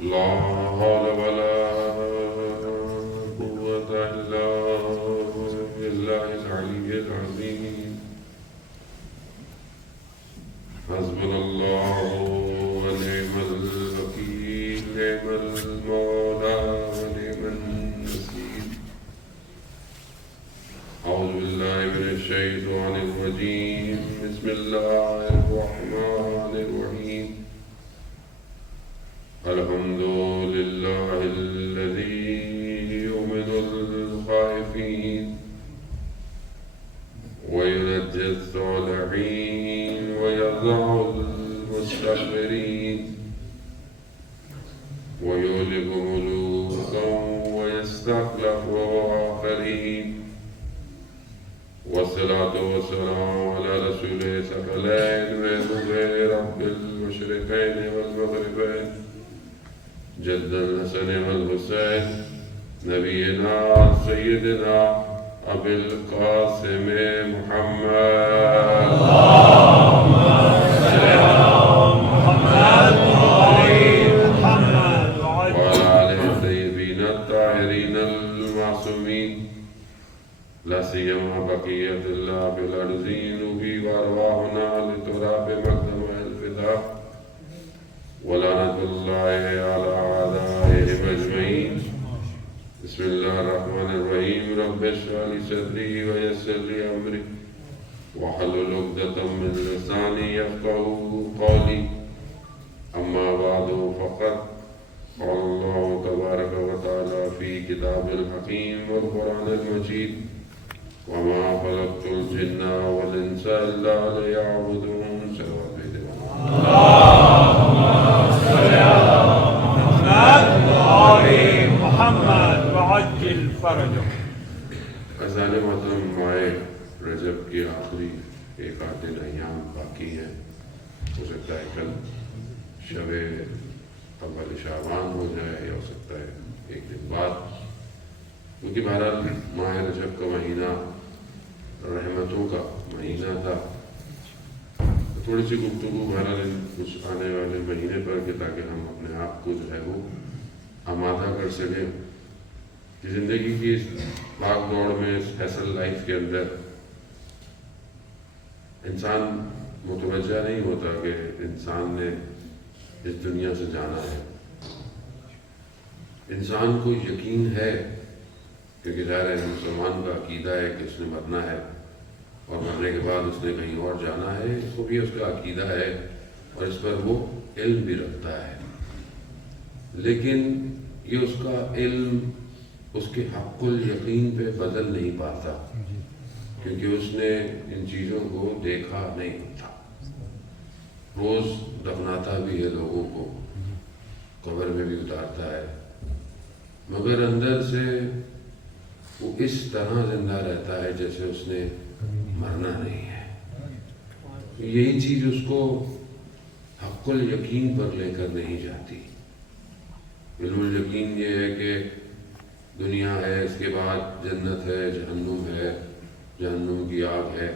لا حول ولا قوة إلا بالله العلي العظيم. حسبنا الله ونعم الوكيل، نعم المولى ونعم النصير. أعوذ بالله من الشيطان الرجيم. بسم الله الرحمن الرحيم. الحمد لله الذي يؤمن الخائفين وينجي الصالحين ويضع المستكبرين ويهلك ملوكا ويستخلف آخرين. والصلاة والسلام على رسول ثقلين محبوب رب المشرقين والمغربين جد الحسن والحسين نبينا سيدنا أبي القاسم محمد اللهم صل على محمد وعلى آله الطيبين الطاهرين المعصومين، لا سيما بقية الله في الأرضين وأرواحنا لتراب مقدم الفداء. ولعنة الله على أعدائهم أجمعين. بسم الله الرحمن الرحيم. رب اشرح لي صدري ويسر لي أمري واحلل عقدة من لساني يفقهوا قولي. أما بعد فقد قال الله تبارك وتعالى في كتاب الحكيم والقرآن المجيد: وما خلقت الجن والإنس إلا ليعبدون. اللهم صل على محمد وعجل فرجه. عزیزان محترم، ماہ رجب کی آخری ایک آدھ دن ایام باقی ہیں. ہو سکتا ہے کل شب اول شعبان ہو جائے، یا ہو سکتا ہے ایک دن بعد، کیونکہ بہرحال ماہ رجب کا مہینہ رحمتوں کا مہینہ تھا. تھوڑی سی گفتگو بہرحال کچھ آنے والے مہینے پر کہ تاکہ ہم اپنے آپ کو جو ہے وہ آمادہ کر سکیں کہ زندگی کی اس بھاگ دوڑ میں، اس ہیسل لائف کے اندر انسان متوجہ نہیں ہوتا کہ انسان نے اس دنیا سے جانا ہے. انسان کو یقین ہے، کیونکہ ظاہر ہے مسلمان کا عقیدہ ہے کہ اس نے مرنا ہے اور مرنے کے بعد اس نے کہیں اور جانا ہے. اس کو بھی اس کا عقیدہ ہے اور اس پر وہ علم بھی رکھتا ہے، لیکن یہ اس کا علم اس کے حق الیقین پہ بدل نہیں پاتا، کیونکہ اس نے ان چیزوں کو دیکھا نہیں ہوتا. روز دفناتا بھی ہے لوگوں کو، قبر میں بھی اتارتا ہے، مگر اندر سے وہ اس طرح زندہ رہتا ہے جیسے اس نے مرنا نہیں ہے. یہی چیز اس کو حق الیقین پر لے کر نہیں جاتی. علم الیقین یہ ہے کہ دنیا ہے، اس کے بعد جنت ہے، جہنم ہے، جہنم کی آگ ہے.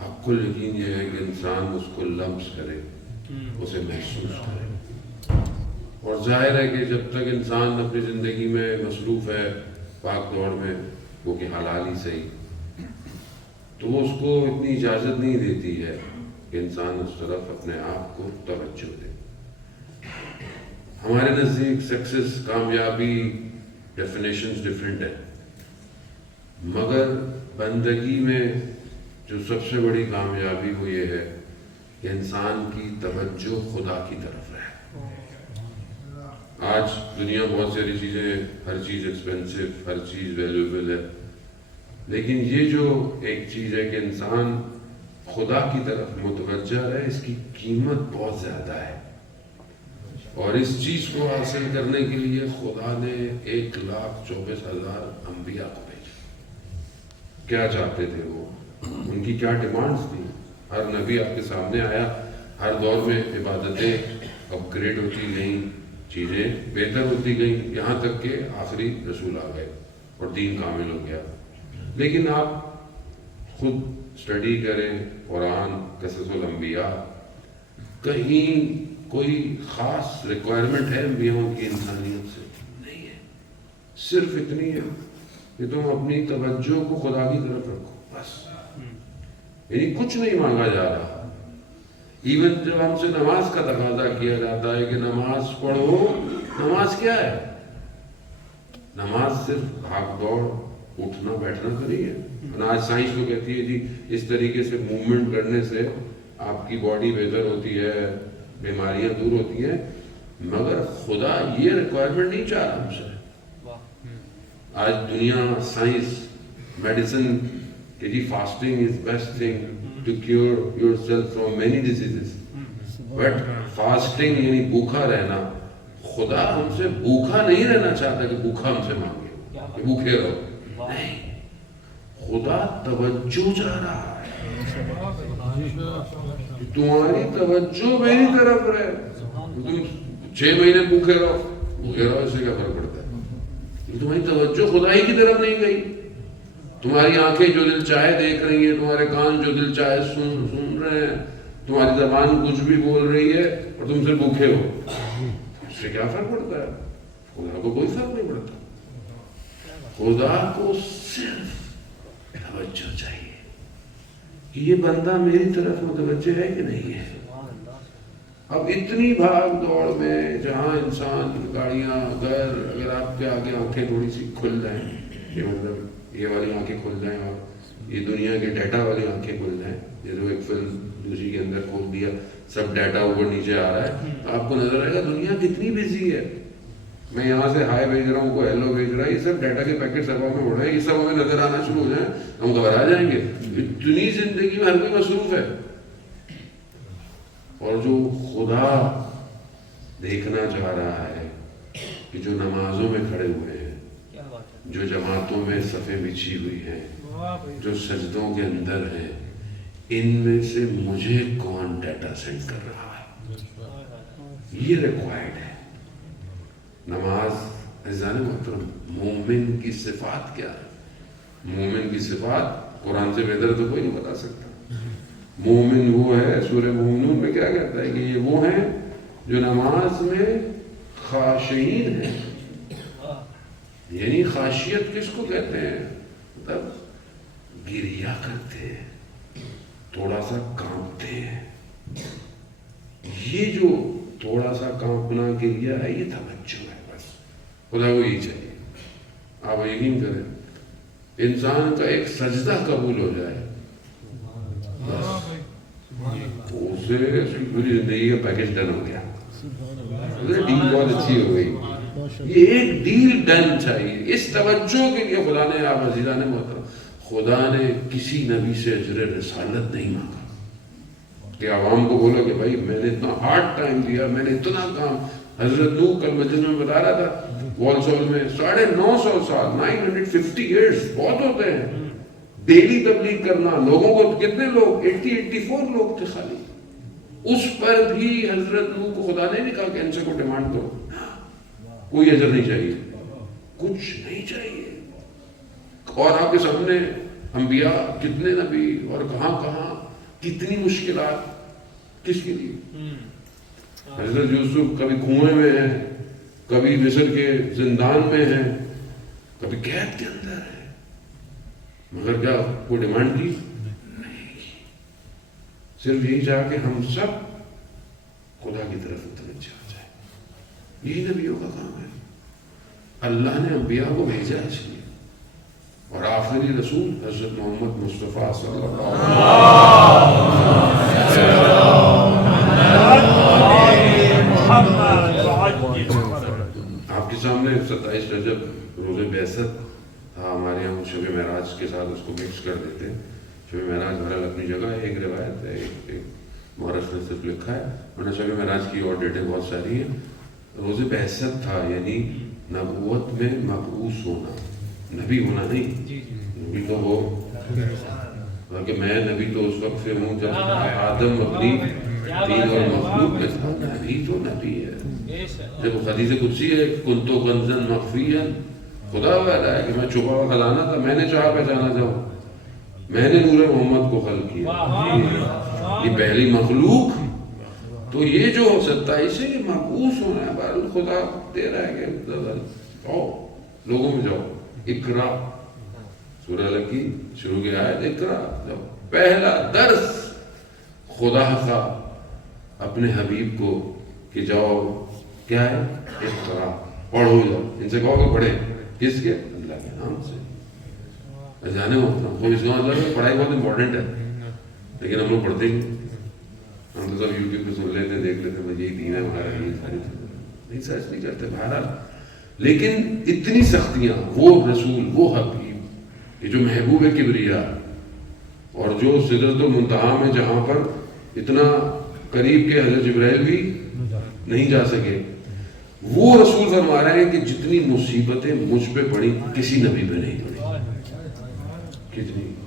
حق الیقین یہ ہے کہ انسان اس کو لمس کرے، اسے محسوس کرے. اور ظاہر ہے کہ جب تک انسان اپنی زندگی میں مصروف ہے بھاگ دوڑ میں، وہ کہ حلال ہی صحیح، تو وہ اس کو اتنی اجازت نہیں دیتی ہے کہ انسان اس طرف اپنے آپ کو توجہ دے. ہمارے نزدیک سکسیس، کامیابی ڈیفینیشنز ڈفرینٹ ہیں، مگر بندگی میں جو سب سے بڑی کامیابی وہ یہ ہے کہ انسان کی توجہ خدا کی طرف رہے. آج دنیا بہت ساری چیزیں، ہر چیز ایکسپینسو، ہر چیز ویلیوبل ہے، لیکن یہ جو ایک چیز ہے کہ انسان خدا کی طرف متوجہ رہے، اس کی قیمت بہت زیادہ ہے. اور اس چیز کو حاصل کرنے کے لیے خدا نے 1,24,000 انبیاء کو بھیجا. کیا چاہتے تھے وہ؟ ان کی کیا ڈیمانڈز تھی؟ ہر نبی آپ کے سامنے آیا. ہر دور میں عبادتیں اپ گریڈ ہوتی گئیں، چیزیں بہتر ہوتی گئیں، یہاں تک کہ آخری رسول آ گئے اور دین کامل ہو گیا. لیکن آپ خود اسٹڈی کریں قرآن، قصص الانبیاء، کہیں کوئی خاص ریکوائرمنٹ ہے انبیاؤں کی انسانیت سے؟ نہیں ہے، صرف اتنی ہے کہ تم اپنی توجہ کو خدا کی طرف رکھو بس، یعنی کچھ نہیں مانگا جا رہا۔ ایون جب ہم سے نماز کا تقاضا کیا جاتا ہے کہ نماز پڑھو، نماز کیا ہے؟ نماز صرف بھاگ دوڑ اٹھنا بیٹھنا تو نہیں ہے۔ آج سائنس تو کہتی ہے جی اس طریقے سے موومنٹ کرنے سے آپ کی باڈی بہتر ہوتی ہے، بیماریاں دور ہوتی ہیں، مگر خدا یہ ریکوائرمنٹ نہیں چاہ رہا ہم سے۔ آج دنیا سائنس میڈیسن کہ جی fasting is best thing to cure yourself from many diseases, but fasting یعنی بھوکا رہنا، خدا ہم سے بھوکا نہیں رہنا چاہتا کہ بھوکا ہم سے مانگے کہ بھوکے رہو، نہیں، خدا توجہ چاہ رہا ہے، تمہاری توجہ میری طرف رہے۔ تم 6 مہینے بھوکے رہو، اس سے کیا فرق پڑتا ہے؟ تمہاری توجہ خدا ہی کی طرف نہیں گئی، تمہاری آنکھیں جو دل چاہے دیکھ رہی ہیں، تمہارے کان جو دل چاہے سن رہے ہیں، تمہاری زبان کچھ بھی بول رہی ہے اور تم سے بھوکے ہو، اس سے کیا فرق پڑتا ہے؟ خدا کو کوئی فرق نہیں پڑتا۔ خدا کو صرف توجہ چاہیے کہ یہ بندہ میری طرف متوجہ ہے کہ نہیں ہے۔ اب اتنی بھاگ دوڑ میں جہاں انسان گاڑیاں گھر، اگر آپ کے آگے آنکھیں تھوڑی سی کھل جائیں، یہ مطلب یہ والی آنکھیں کھل جائیں اور یہ دنیا کے ڈیٹا والی آنکھیں کھل جائیں، جیسے ایک فلم دوسری کے اندر کھول دیا، سب ڈیٹا اوپر نیچے آ رہا ہے، تو آپ کو نظر آئے گا دنیا کتنی بزی ہے۔ میں یہاں سے ہائی بھیج رہا ہوں، کوئی ہیلو بھیج رہا ہے، یہ سب ڈیٹا کے پیکٹ ہوا میں اڑ رہے ہیں، یہ سب ہمیں نظر آنا شروع ہو جائیں ہم گھبرا جائیں گے۔ اتنی زندگی میں ہر کوئی مصروف ہے، اور جو خدا دیکھنا چاہ رہا ہے کہ جو نمازوں میں کھڑے ہوئے ہیں، جو جماعتوں میں صفیں بچھی ہوئی ہیں، جو سجدوں کے اندر ہیں، ان میں سے مجھے کون ڈیٹا سینڈ کر رہا ہے، یہ ریکوائرڈ ہے۔ نماز عزیزان محترم، مومن کی صفات کیا ہے؟ مومن کی صفات قرآن سے بہتر تو کوئی نہیں بتا سکتا۔ مومن وہ ہے، سورہ مومنون میں کیا کہتا ہے کہ یہ وہ ہیں جو نماز میں خاشعین ہیں، یعنی خاشیت کس کو کہتے ہیں؟ مطلب گریہ کرتے ہیں، تھوڑا سا کانپتے ہیں، یہ جو تھوڑا سا کانپنا گریہ ہے یہ توجہ ہے، بس خدا کو یہی چاہیے۔ آپ یقین کریں انسان کا ایک سجدہ قبول ہو جائے، اسے پوری زندگی کا پیکج ڈن ہو گیا، ڈیل بہت اچھی ہو گئی، یہ ایک ڈیل ڈن چاہیے۔ اس توجہ کے لیے خدا نے، آپ عزیزان محترم، خدا نے کسی نبی سے اجر رسالت نہیں مانگا کہ عوام کو بولو کہ بھائی میں نے اتنا ہارڈ ٹائم دیا، میں نے اتنا کام۔ حضرت نوح کل مسجد میں بتا رہا تھا وال سول میں 950 سال 950 ایئرس بہت ہوتے ہیں ڈیلی تبلیغ کرنا، لوگوں کو کتنے لوگ 84 لوگ تھے خالی، اس پر بھی حضرت نوح کو خدا نے نہیں کہا کہ ان سے کو ڈیمانڈ کرو، کوئی اجر نہیں چاہیے، کچھ نہیں چاہیے۔ اور آپ کے سامنے انبیاء کتنے نبی اور کہاں کہاں کتنی مشکلات، کس کے لیے؟ حضرت یوسف کبھی کنویں میں ہیں، کبھی مصر کے زندان میں ہیں، کبھی قید کے اندر ہیں، مگر کیا کوئی ڈیمانڈ کی؟ نہیں کی، صرف یہی چاہا کہ ہم سب خدا کی طرف متوجہ ہو جائے۔ یہی نبیوں کا کام ہے، اللہ نے انبیاء کو بھیجا اس لیے، اور آخری رسول حضرت محمد مصطفیٰ صلی اللہ علیہ وسلم۔ آپ کے سامنے 27 رجب روز بعثت تھا، ہمارے یہاں شب معراج کے ساتھ اس کو مکس کر دیتے ہیں۔ شب معراج بہرحال اپنی جگہ ہے، ایک روایت ہے، ایک مورخ نے صرف لکھا ہے، ورنہ شب معراج کی اور ڈیٹیں بہت ساری ہیں۔ روز بعثت تھا، یعنی نبوت میں مبعوث ہونا، نبی ہونا نہیں، نبی تو وہ، بلکہ میں نبی تو اس وقت سے ہوں جب آدم اپنی دین اور مخلوق میں تھا، نبی تو نبی ہے۔ جب حدیث قدسی ہے کنتو کنزا مخفیا، خدا وعدہ ہے کہ میں چھپا ہوا خزانہ تھا، میں نے چاہا پہچانا جاؤں، میں نے نور محمد کو خلق کیا۔ یہ پہلی مخلوق تو یہ جو 27 ہے یہ معکوس ہونا ہے. بہرحال خدا دے رہا ہے کہ آؤ لوگوں میں جاؤ. اقرا سورہ الگ کی شروع کی آیت اقرا. جب پہلا درس خدا کا اپنے حبیب کو کہ جاؤ کیا ہے اقرا پڑھو. جاؤ ان سے کہو کہ پڑھے. کس کے؟ اللہ کے نام سے. جانے کو اس کا مطلب پڑھائی بہت امپورٹنٹ ہے لیکن ہم لوگ پڑھتے ہی ہم تو سب یوٹیوب پہ سن لیتے دیکھ لیتے بھائی یہی دین ہے ہمارا یہی ساری نہیں سرچ نہیں کرتے. بہرحال لیکن اتنی سختیاں وہ رسول وہ حبیب یہ جو محبوب کبریا اور جو سدرۃ المنتہا میں جہاں پر اتنا قریب کے حضرت جبرائیل بھی نہیں جا سکے وہ رسول فرما رہے ہیں کہ جتنی مصیبتیں مجھ پہ پڑی کسی نبی پہ نہیں پڑی.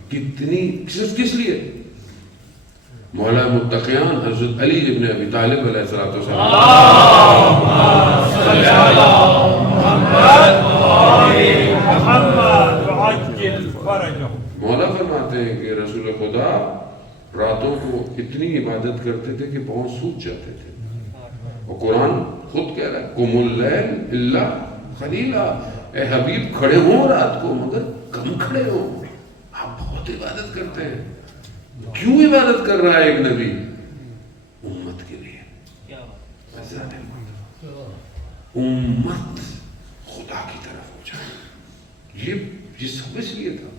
کتنی کس لیے؟ مولا متقیان حضرت علی ابن ابی طالب علیہ الصلوۃ والسلام مولا فرماتے ہیں کہ رسول خدا راتوں کو اتنی عبادت کرتے تھے کہ پاؤں سوکھ جاتے تھے. اور قرآن خود کہہ رہا ہے قم اللیل الا قلیلا. اے حبیب کھڑے ہوں رات کو مگر کم کھڑے ہوں. آپ بہت عبادت کرتے ہیں. کیوں عبادت کر رہا ہے ایک نبی؟ امت کے لیے. امت خدا کی طرف ہو جائے. یہ سب اس لیے تھا.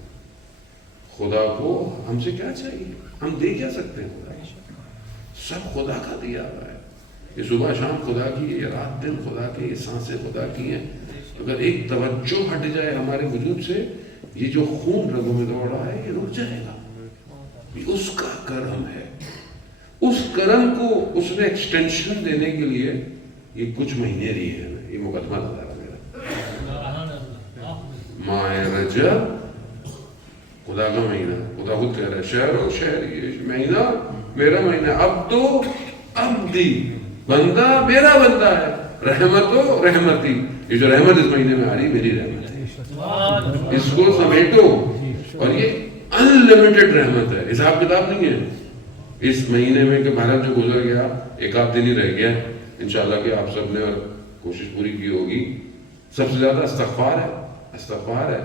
خدا کو ہم سے کیا چاہیے؟ ہم دے کیا سکتے ہیں؟ خدا سب خدا کا دیا ہوا ہے. یہ صبح شام خدا کی ہے, یہ رات دن خدا کی, یہ سانسیں خدا کی ہیں. اگر ایک توجہ ہٹ جائے ہمارے وجود سے یہ جو خون رگوں میں دوڑ رہا ہے یہ رک جائے گا. یہ اس کا کرم ہے. اس کرم کو اس نے ایکسٹینشن دینے کے لیے یہ کچھ مہینے دیے ہیں. یہ مقدمہ بتا رہا میرا ماہ رجب خدا کا مہینہ. خدا خود کہہ رہا ہے شہر و شہر یہ مہینہ میرا مہینہ. اب تو عبدی بندہ میرا بندہ ہے. رحمت و رحمتی. یہ جو رحمت اس مہینے میں آ رہی میری رحمت ہے. اس کو سمیٹو. اور یہ انلمیٹڈ رحمت ہے. حساب کتاب نہیں ہے اس مہینے میں کہ بھارت جو گزر گیا ایک آدھ دن ہی رہ گیا. انشاءاللہ کہ آپ سب نے کوشش پوری کی ہوگی. سب سے زیادہ استغفار ہے. استغفار ہے.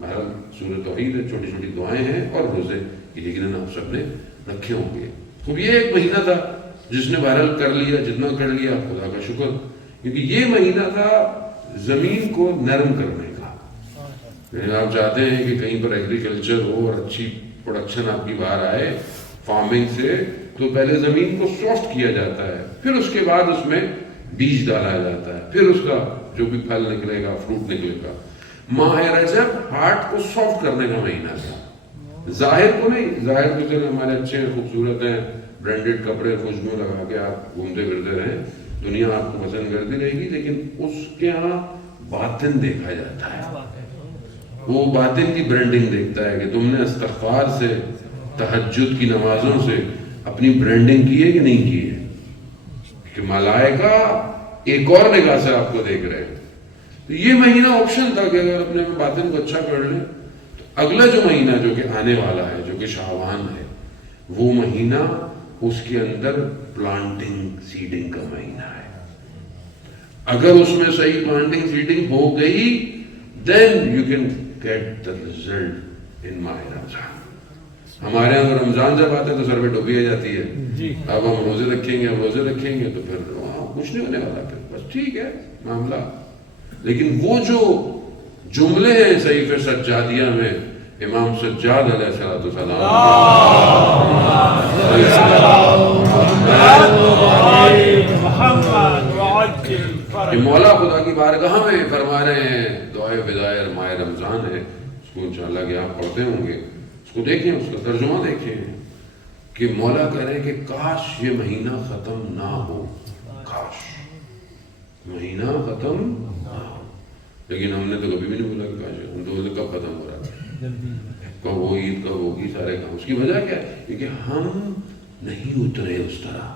بہرحال سورۃ توحید ہے, چھوٹی چھوٹی دعائیں ہیں اور روزے یقیناً آپ سب نے رکھے ہوں گے. خوب یہ ایک مہینہ تھا جس نے بہرحال کر لیا جتنا کر لیا خدا کا شکر. کیونکہ یہ مہینہ تھا زمین کو نرم کرنے کا. یعنی آپ چاہتے ہیں کہ کہیں پر ایگریکلچر ہو اور اچھی پروڈکشن آپ کی باہر آئے فارمنگ سے, تو پہلے زمین کو سافٹ کیا جاتا ہے, پھر اس کے بعد اس میں بیج ڈالا جاتا ہے, پھر اس کا جو بھی پھل نکلے گا فروٹ نکلے گا. ماہ رجب ہارٹ کو سافٹ کرنے کا مہینہ تھا. ظاہر کو نہیں. ظاہر کو چلے ہمارے اچھے خوبصورت ہیں برانڈیڈ کپڑے خوشبو لگا کے آپ گھومتے پھرتے رہیں, دنیا آپ کو پسند کرتی رہے گی, لیکن اس کے یہاں باطن دیکھا جاتا ہے. وہ باطن کی برانڈنگ دیکھتا ہے کہ تم نے استغفار سے تہجد کی نمازوں سے اپنی برانڈنگ کی ہے کہ نہیں کی ہے. کہ ملائکہ ایک اور نگاہ سے آپ کو دیکھ رہے ہیں. تو یہ مہینہ آپشن تھا کہ اگر اپنے باطن کو اچھا کر لیں تو اگلا جو مہینہ جو کہ آنے والا ہے جو کہ شعبان ہے وہ مہینہ اس کے اندر پلانٹنگ سیڈنگ کا مہینہ ہے. اگر اس میں صحیح پلانٹنگ سیڈنگ ہو گئی then you can get the result in ماہ رمضان. ہمارے یہاں رمضان جب آتا ہے تو سر پہ ٹوپی آ جاتی ہے. اب ہم روزے رکھیں گے تو پھر کچھ نہیں ہونے والا. پھر بس ٹھیک ہے معاملہ. لیکن وہ جو جملے ہیں صحیفہ سجادیہ میں امام سجاد علیہ السلام کہ مولا خدا کی بارگاہ میں فرما رہے ہیں دعائے بدائے ماہ رمضان ہے. اس کو انشاءاللہ کہ آپ پڑھتے ہوں گے, اس کو دیکھیں, اس کا ترجمہ دیکھیں کہ مولا کہہ رہے ہیں کہ کاش یہ مہینہ ختم نہ ہو. کاش مہینہ ختم نہ ہو. لیکن ہم نے تو کبھی بھی نہیں بولا کہ کاش. ہم تو بولے کب ختم ہو رہا ہے, کب وہ عید کب ہوگی سارے کام. اس کی وجہ کیا ہے؟ کیونکہ ہم نہیں اترے اس طرح.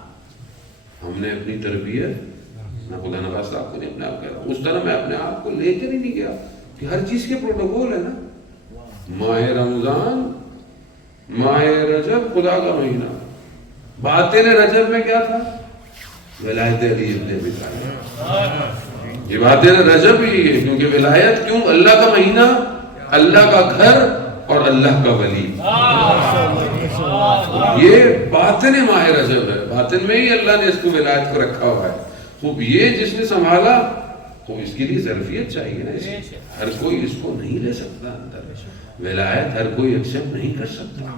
ہم نے اپنی تربیت میں خدا نواز آپ کو نہیں اپنے آپ کہہ رہا ہوں اس طرح میں اپنے آپ کو لے کر ہی نہیں گیا کہ ہر چیز کے پروٹوکول ہے نا. ماہ رمضان ماہ رجب خدا کا مہینہ. باطن رجب میں کیا تھا؟ ولایت علی ابن ابی طالب. یہ بات ہے نا رجب ہی ہے، کیونکہ ولایت کیوں؟ اللہ کا مہینہ، اللہ کا گھر اور اللہ کا ولی. یہ باطن ماہ رجب ہے، باطن میں ہی اللہ نے اس کو ولایت کو رکھا ہوا ہے. خوب یہ جس نے سنبھالا تو اس کے لیے ظرفیت چاہیے نا. ہر کوئی اس کو نہیں لے سکتا اندر، ولایت ہر کوئی ایکسپٹ نہیں کر سکتا،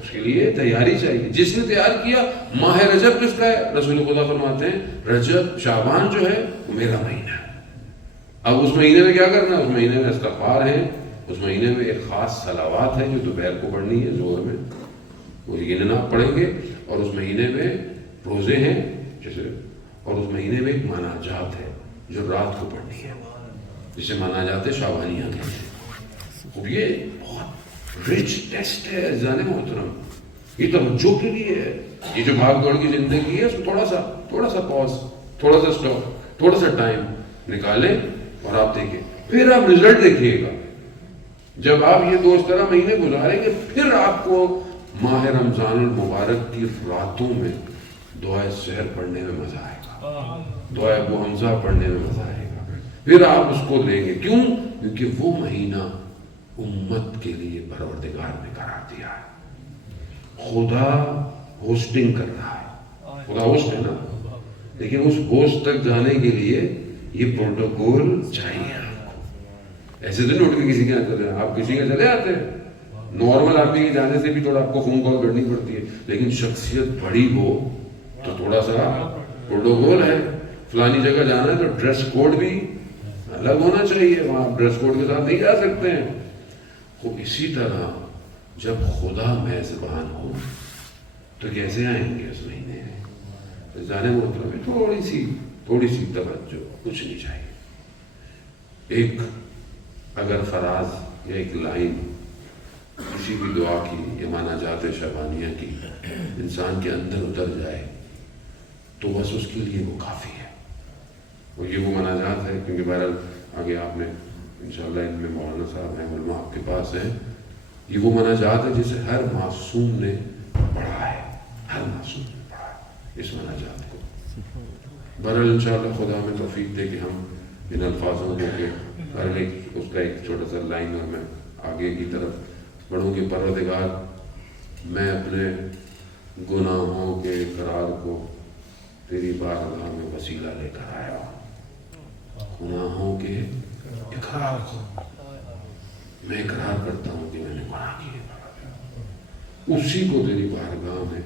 اس کے لیے تیاری چاہیے. جس نے تیار کیا. ماہ رجب کس کا ہے؟ رسول خدا فرماتے ہیں رجب شعبان جو ہے وہ میرا مہینہ ہے. اب اس مہینے میں کیا کرنا ہے؟ اس مہینے میں استغفار ہے، اس مہینے میں ایک خاص صلوات ہے جو دوپہر کو پڑھنی ہے ظہر میں، وہ یقیناً آپ پڑھیں گے. اور اس مہینے میں روزے ہیں جیسے، اور اس مہینے میں ایک مناجات ہے جو رات کو پڑھنی ہے، جسے مناجات شعبانیہ کہتے ہیں. اب یہ بہت رچ ٹیسٹ ہے جان محترم، یہ توجہ کے لیے ہے. یہ جو بھاگ دوڑ کی زندگی ہے اس کو تھوڑا سا پاز، تھوڑا سا اسٹاپ، تھوڑا سا ٹائم نکالیں اور آپ دیکھیں، پھر آپ رزلٹ دیکھیے گا. جب آپ یہ 2 اس طرح مہینے گزاریں گے پھر آپ کو ماہ رمضان المبارک کی راتوں میں دعائے سحر پڑھنے میں مزہ آئے گا، دعائے ابو حمزہ پڑھنے میں مزہ آئے گا. پھر آپ اس کو لیں گے. کیوں؟ کیونکہ وہ مہینہ امت کے لیے پروردگار نے قرار دیا ہے. خدا ہوسٹنگ کر رہا ہے، خدا ہوسٹ ہے نا، لیکن اس ہوسٹ تک جانے کے لیے یہ پروٹوکول چاہیے آپ کو. ایسے تو نہیں اٹھ کے کسی کے یہاں چلے، آپ کسی کے چلے آتے ہیں. نارمل آدمی کے جانے سے بھی تھوڑا آپ کو فون کال کرنی پڑتی ہے، لیکن شخصیت بڑی ہو تو تھوڑا سا پروٹوکول ہے. فلانی جگہ جانا ہے تو ڈریس کوڈ بھی الگ ہونا چاہیے، وہاں آپ ڈریس کوڈ کے ساتھ نہیں جا سکتے ہیں. تو اسی طرح جب خدا میزبان ہو تو کیسے آئیں گے اس مہینے میں؟ جانے محترم تھوڑی سی توجہ، کچھ نہیں چاہیے. ایک اگر فراز یا ایک لائن کسی بھی دعا کی یا مناجات شعبانیہ کی انسان کے اندر اتر جائے تو بس اس کے لیے وہ کافی ہے. اور یہ وہ مناجات ہے، کیونکہ بہرحال آگے آپ نے انشاءاللہ ان میں مولانا صاحب ہیں، علماء آپ کے پاس ہیں. یہ وہ مناجات ہے جسے ہر معصوم نے پڑھا ہے، ہر معصوم نے پڑھا ہے اس مناجات کو. بہرحال انشاءاللہ خدا ہمیں توفیق دے کہ ہم ان الفاظوں کو کہ ہر ایک اس کا ایک چھوٹا سا لائن اور میں آگے کی طرف بڑھوں کہ پروردگار میں اپنے گناہوں کے اقرار کو تیری بارگاہ میں وسیلہ لے کر آیا ہوں. گناہوں کے اقرار کو میں اقرار کرتا ہوں کہ میں نے گناہ کیے، اسی کو تیری بارگاہ میں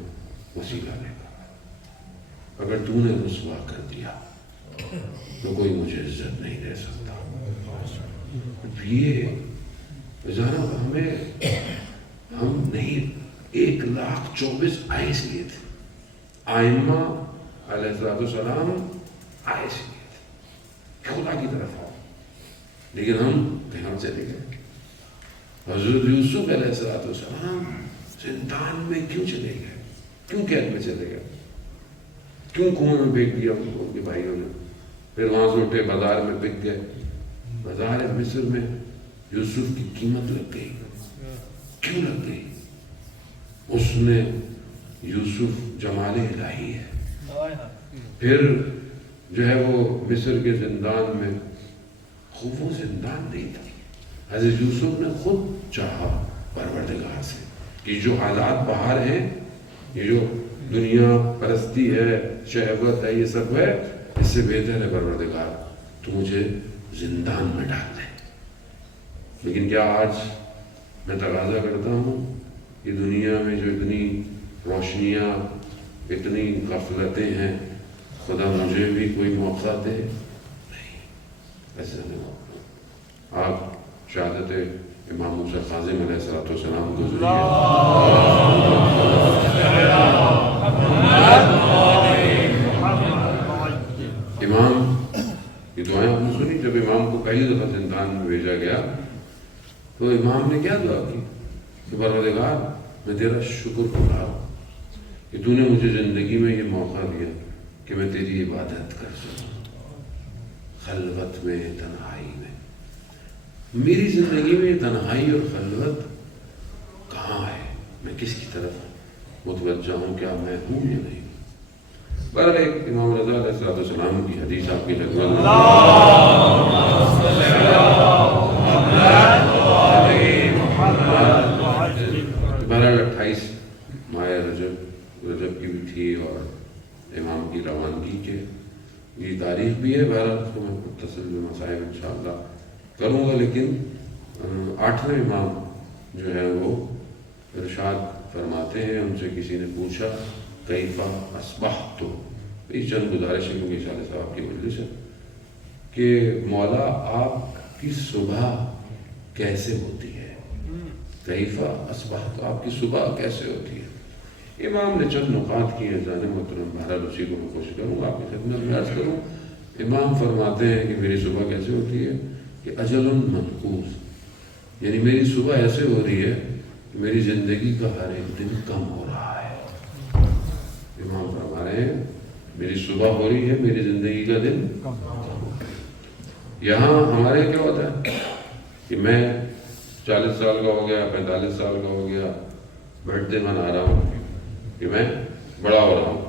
وسیلہ لے کر. اگر تو نے رسوا کر دیا تو کوئی مجھے عزت نہیں دے سکتا. یہ جناب ہم نہیں 1,24,000 آئس لیے تھے، آئمہ علیہ السلام آئس لیے تھے خدا کی طرف آؤ، لیکن ہم کہاں چلے گئے؟ حضرت یوسف علیہ السلام زندان میں کیوں چلے گئے؟ کیوں قید میں چلے گئے؟ کیوں کنویں میں پھینک دیا ان کے بھائیوں نے؟ پھر وہاں سے اٹھے بازار میں بک گئے. بازار مصر میں یوسف کی قیمت لگ گئی. کیوں لگ گئی؟ اس نے یوسف جمال الہی ہے. پھر جو ہے وہ مصر کے زندان میں خوب وہ زندان نہیں تھا. حضرت یوسف نے خود چاہا پروردگار سے کہ جو حالات باہر ہیں، یہ جو دنیا پرستی ہے، شہوت ہے، یہ سب ہے، اس سے بہتر ہے پروردگار تو مجھے زندان میں ڈال دے. لیکن کیا آج میں تقاضا کرتا ہوں کہ دنیا میں جو اتنی روشنیاں، اتنی غفلتیں ہیں، خدا مجھے بھی کوئی موقع دے؟ نہیں، ایسا نہیں. آپ شہادت امام موسیٰ کاظم علیہ السلام کو ذریعہ امام یہ دعائیں آپ نے سنی. جب امام کو پہلی دفعہ زندان میں بھیجا گیا تو امام نے کیا دعا کی کہ پروردگار میں تیرا شکر گزار ہوں کہ تو نے مجھے زندگی میں یہ موقع دیا کہ میں تیری عبادت کر سکوں خلوت میں، تنہائی میں. میری زندگی میں تنہائی اور خلوت کہاں ہے؟ میں کس کی طرف متوجہ ہوں؟ کیا میں ہوں یا نہیں؟ پر ایک امام رضا علیہ السلام کی حدیث آپ کی خدمت میں بہرحال 28 ماہ رجب کی بھی تھی اور امام کی روانگی کے یہ تاریخ بھی ہے. بہرحال اس کو میں متصل مسائل انشاءاللہ کروں گا. لیکن 8ویں امام جو ہے وہ ارشاد فرماتے ہیں, ان سے کسی نے پوچھا کیفا اصبحتم, اس چند گزارش ہے کیونکہ اشارہ صاحب کی مجلس ہے کہ مولا آپ کی صبح کیسے ہوتی ہے, کیفا اصبحت, آپ کی صبح کیسے ہوتی ہے. امام نے چند نکات کیے ہیں جانے محترم, بہرحال اسی کو میں کوشش کروں گا آپ کی خدمت میں عرض کروں. امام فرماتے ہیں کہ میری صبح کیسے ہوتی ہے کہ اجل منقوص, یعنی میری صبح ایسے ہو رہی ہے کہ میری زندگی کا ہر ایک دن کم ہو رہا ہے. امام فرما رہے ہیں میری صبح ہو رہی ہے, میری زندگی کا دن کم ہو رہا ہے. یہاں ہمارے کیا ہوتا ہے کہ میں 40 سال کا ہو گیا, 45 سال کا ہو گیا, بیٹھتے منا رہا ہوں کہ میں بڑا ہو رہا ہوں.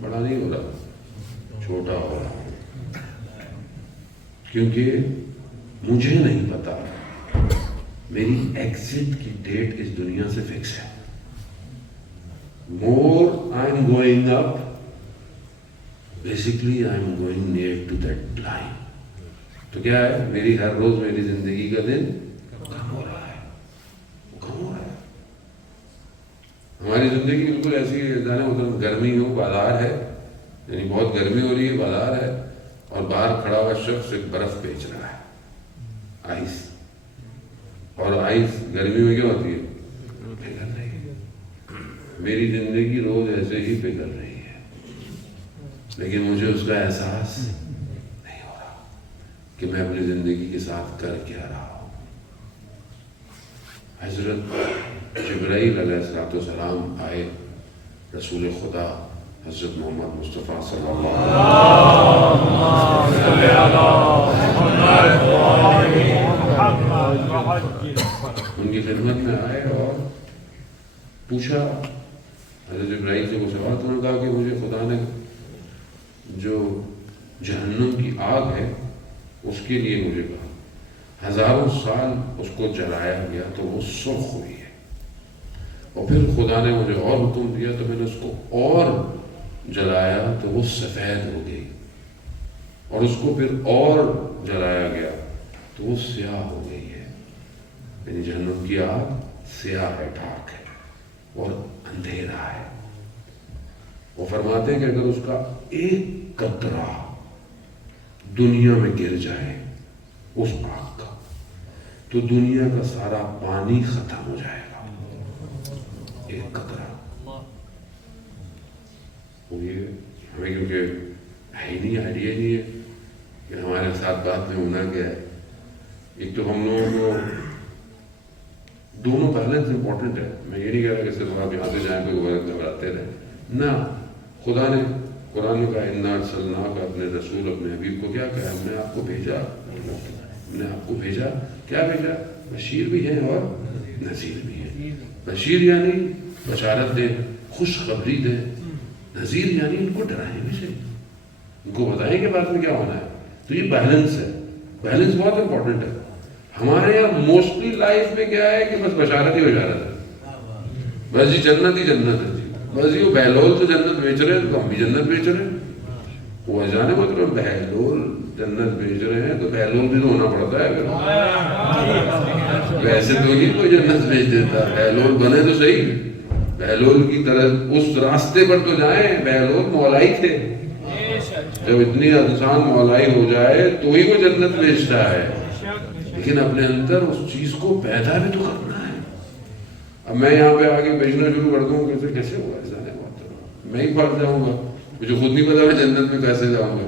بڑا نہیں ہو رہا, چھوٹا ہو رہا ہوں, کیونکہ مجھے نہیں پتا میری ایگزٹ کی ڈیٹ اس دنیا سے فکس ہے. More I am going up, basically I am going near to that line. تو کیا ہے, میری ہر روز میری زندگی کا دن کم ہو رہا ہے, کم ہو رہا ہے. ہماری زندگی بالکل ایسی ہے جانے مطلب گرمی ہو, بازار ہے, یعنی بہت گرمی ہو رہی ہے, بازار ہے, اور باہر کھڑا ہوا شخص ایک برف بیچ رہا ہے, آئس. اور آئس گرمی میں کیا ہوتی ہے, پگھل رہی ہے. میری زندگی روز ایسے ہی پگھل رہی ہے, لیکن مجھے اس کا احساس نہیں ہو رہا کہ میں اپنی زندگی کے ساتھ کر کیا رہا ہوں. حضرت جبرائیل علیہ السلام آئے, رسول خدا حضرت محمد مصطفیٰ صلی اللہ علیہ وسلم ان کی خدمت میں آئے اور پوچھا حضرت جبرائیل سے وہ سوال. تو نے کہا کہ مجھے خدا نے جو جہنم کی آگ ہے اس کے لیے مجھے کہا, ہزاروں سال اس کو جلایا گیا تو وہ سرخ ہوئی ہے, اور پھر خدا نے مجھے اور حکم دیا تو میں نے اس کو اور جلایا تو وہ سفید ہو گئی, اور اس کو پھر اور جلایا گیا تو وہ سیاہ ہو گئی ہے. یعنی جہنم کی آگ سیاہ ہے, ڈھاک ہے اور اندھیرا ہے. وہ فرماتے ہیں کہ اگر اس کا ایک قطرہ دنیا میں گر جائے اس آگ کا, تو دنیا کا سارا پانی ختم ہو جائے گا. ایک قطرہ. یہ ہمیں کیونکہ ہے ہی نہیں, آئیڈیا نہیں ہے کہ ہمارے ساتھ بات میں ہونا کیا ہے. ایک تو ہم لوگوں کو دونوں بیلنس امپورٹنٹ ہے. میں یہ نہیں کہہ رہا کہ صرف آپ یہاں سے جائیں کوئی گھبراتے رہے نہ. خدا نے قرآن میں کہا انا ارسلناک, اپنے رسول اپنے حبیب کو کیا کہا, ہم نے آپ کو بھیجا, ہم نے آپ کو بھیجا. کیا بھیجا؟ بشیر بھی ہیں اور نذیر بھی ہیں. بشیر یعنی بشارت دیں, خوشخبری دیں. نذیر یعنی ان کو ڈرائیں بھی سے, ان کو بتائیں کہ بعد میں کیا ہونا ہے. تو یہ بیلنس ہے, بیلنس بہت امپورٹنٹ ہے. ہمارے یہاں موسٹلی لائف میں کیا ہے کہ بس بشارت ہی بشارت ہے, بس جی جنت ہی جنت ہے, جی بس یہ بہلول تو جنت بیچ رہے ہیں تو ہم بھی جنت بیچ رہے ہیں. وہ جانے مطلب بہلول جنت بیچ رہے ہیں تو بہلول بھی تو ہونا پڑتا ہے. ویسے تو نہیں کوئی جنت بیچ دیتا, بہلول بنے تو صحیح, بہلول کی طرح اس راستے پر تو جائیں. بہلول مولائی تھے, جب اتنی انسان مولائی ہو جائے تو ہی وہ جنت بیچتا ہے, لیکن اپنے اندر اس چیز کو پیدا بھی تو کرنا ہے. اب میں یہاں پہ آگے بیچنا شروع کر دوں کیسے کیسے ہوا ایسا نہیں بات, میں ہی پھنس جاؤں گا. مجھے خود نہیں پتا میں جنت میں کیسے جاؤں گا.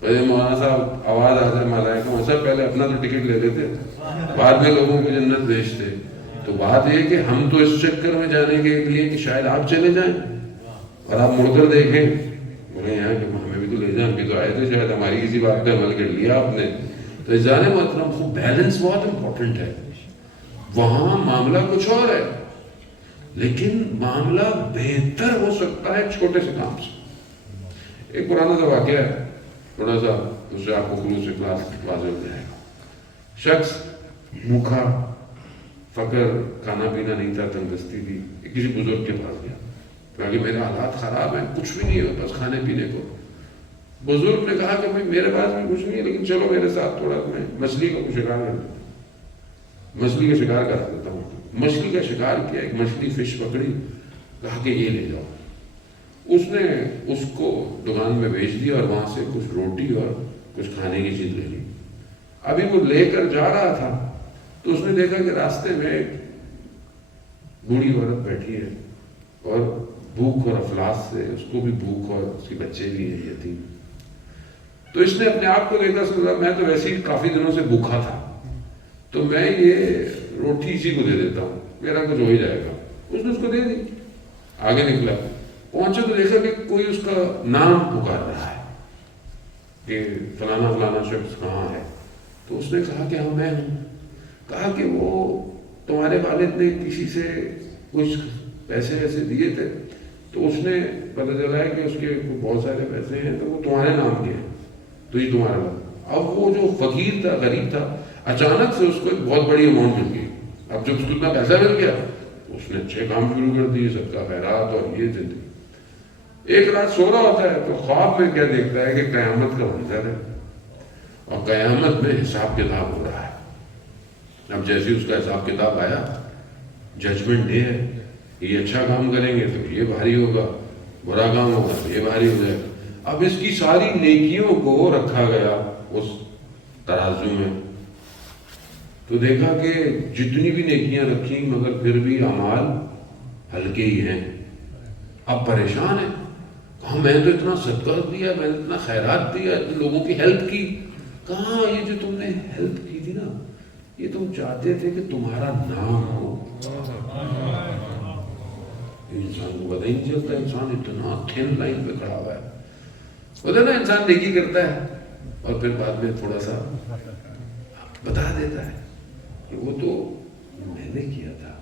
پہلے مولانا صاحب آواز آتا ہے ملائکہ میں سب پہلے اپنا تو ٹکٹ لے لیتے, بعد میں لوگوں کو جنت بھیجتے. تو بات یہ کہ ہم تو اس چکر میں جانے کے لیے کہ شاید آپ چلے جائیں اور آپ مڑ کر دیکھیں, بولے یہاں کہ ہمیں بھی تو لے جائیں, ہم بھی تو آئے تھے, شاید ہماری کسی بات پہ عمل کر لیا آپ نے. تو جانے محترم خوب بیلنس بہت امپورٹنٹ ہے. وہاں معاملہ کچھ اور ہے, لیکن معاملہ بہتر ہو سکتا ہے چھوٹے سے کام سے. ایک پرانا سا واقعہ ہے، تھوڑا سا اس سے آپ کو خلوص اخلاص واضح ہو جائے گا۔ شخص بھوکا، فقر، کھانا پینا نہیں تھا، تندرستی تھی، کسی بزرگ کے پاس گیا، کہا کہ میرے حالات خراب ہیں، کچھ بھی نہیں ہے بس کھانے پینے کو۔ بزرگ نے کہا کہ بھائی میرے پاس بھی کچھ نہیں ہے، لیکن چلو میرے ساتھ تھوڑا میں مچھلی کا شکار کر مچھلی کا شکار کرا دیتا ہوں۔ مچھلی کا شکار کیا، ایک مچھلی فش پکڑی، کہا کہ یہ لے جاؤ۔ اس نے اس کو دکان میں بیچ دیا اور وہاں سے کچھ روٹی اور کچھ کھانے کی چیز لے لی۔ ابھی وہ لے کر جا رہا تھا تو اس نے دیکھا کہ راستے میں ایک بوڑھی عورت بیٹھی ہے اور بھوک اور افلاس سے، اس کو بھی بھوک اور اس کے بچے بھی ہیں یتیم۔ تو اس نے اپنے آپ کو دیکھا، سوچا میں تو ویسے ہی کافی دنوں سے بھوکا تھا، تو میں یہ روٹی اسی کو دے دیتا ہوں، میرا کچھ ہو ہی جائے گا۔ اس نے اس کو دے دی، آگے نکلا، پہنچے تو دیکھا کہ کوئی اس کا نام پکار رہا ہے کہ فلانا فلانا شخص کہاں ہے؟ تو اس نے کہا کہ ہاں میں ہوں۔ کہا کہ وہ تمہارے والد نے کسی سے کچھ پیسے ویسے دیے تھے، تو اس نے پتہ چلا ہے کہ اس کے بہت سارے پیسے ہیں، تو وہ تمہارے نام کے ہیں، تو یہ تمہارا نام۔ اب وہ جو فقیر تھا، غریب تھا، اچانک سے اس کو ایک بہت بڑی اماؤنٹ مل گئی۔ اب جب اس کو اتنا پیسہ مل گیا، اس نے اچھے کام شروع کر دیے، سب کا خیرات اور یہ زندگی۔ ایک رات سو رہا ہوتا ہے تو خواب میں کیا دیکھتا ہے کہ قیامت کا منظر ہے اور قیامت میں حساب کتاب ہو رہا ہے۔ اب جیسے اس کا حساب کتاب آیا، ججمنٹ ڈے ہے، یہ اچھا کام کریں گے تو یہ بھاری ہوگا، برا کام ہوگا تو یہ بھاری ہو جائے گا۔ اب اس کی ساری نیکیوں کو رکھا گیا اس ترازو میں، تو دیکھا کہ جتنی بھی نیکیاں رکھی مگر پھر بھی اعمال ہلکے ہی ہیں۔ اب پریشان ہے، کہاں میں تو اتنا صدقہ دیا، میں نے اتنا خیرات دیا، اتنے لوگوں کی ہیلپ کی، کہاں یہ جو تم نے ہیلپ کی تھی نا، یہ تم چاہتے تھے کہ تمہارا نام ہو۔ انسان کو پتہ ہی نہیں چلتا، انسان اتنا تھن لائن پہ کھڑا ہوا ہے، پتہ نا انسان نیکی کرتا ہے اور پھر بعد میں تھوڑا سا بتا دیتا ہے کہ وہ تو میں نے کیا تھا۔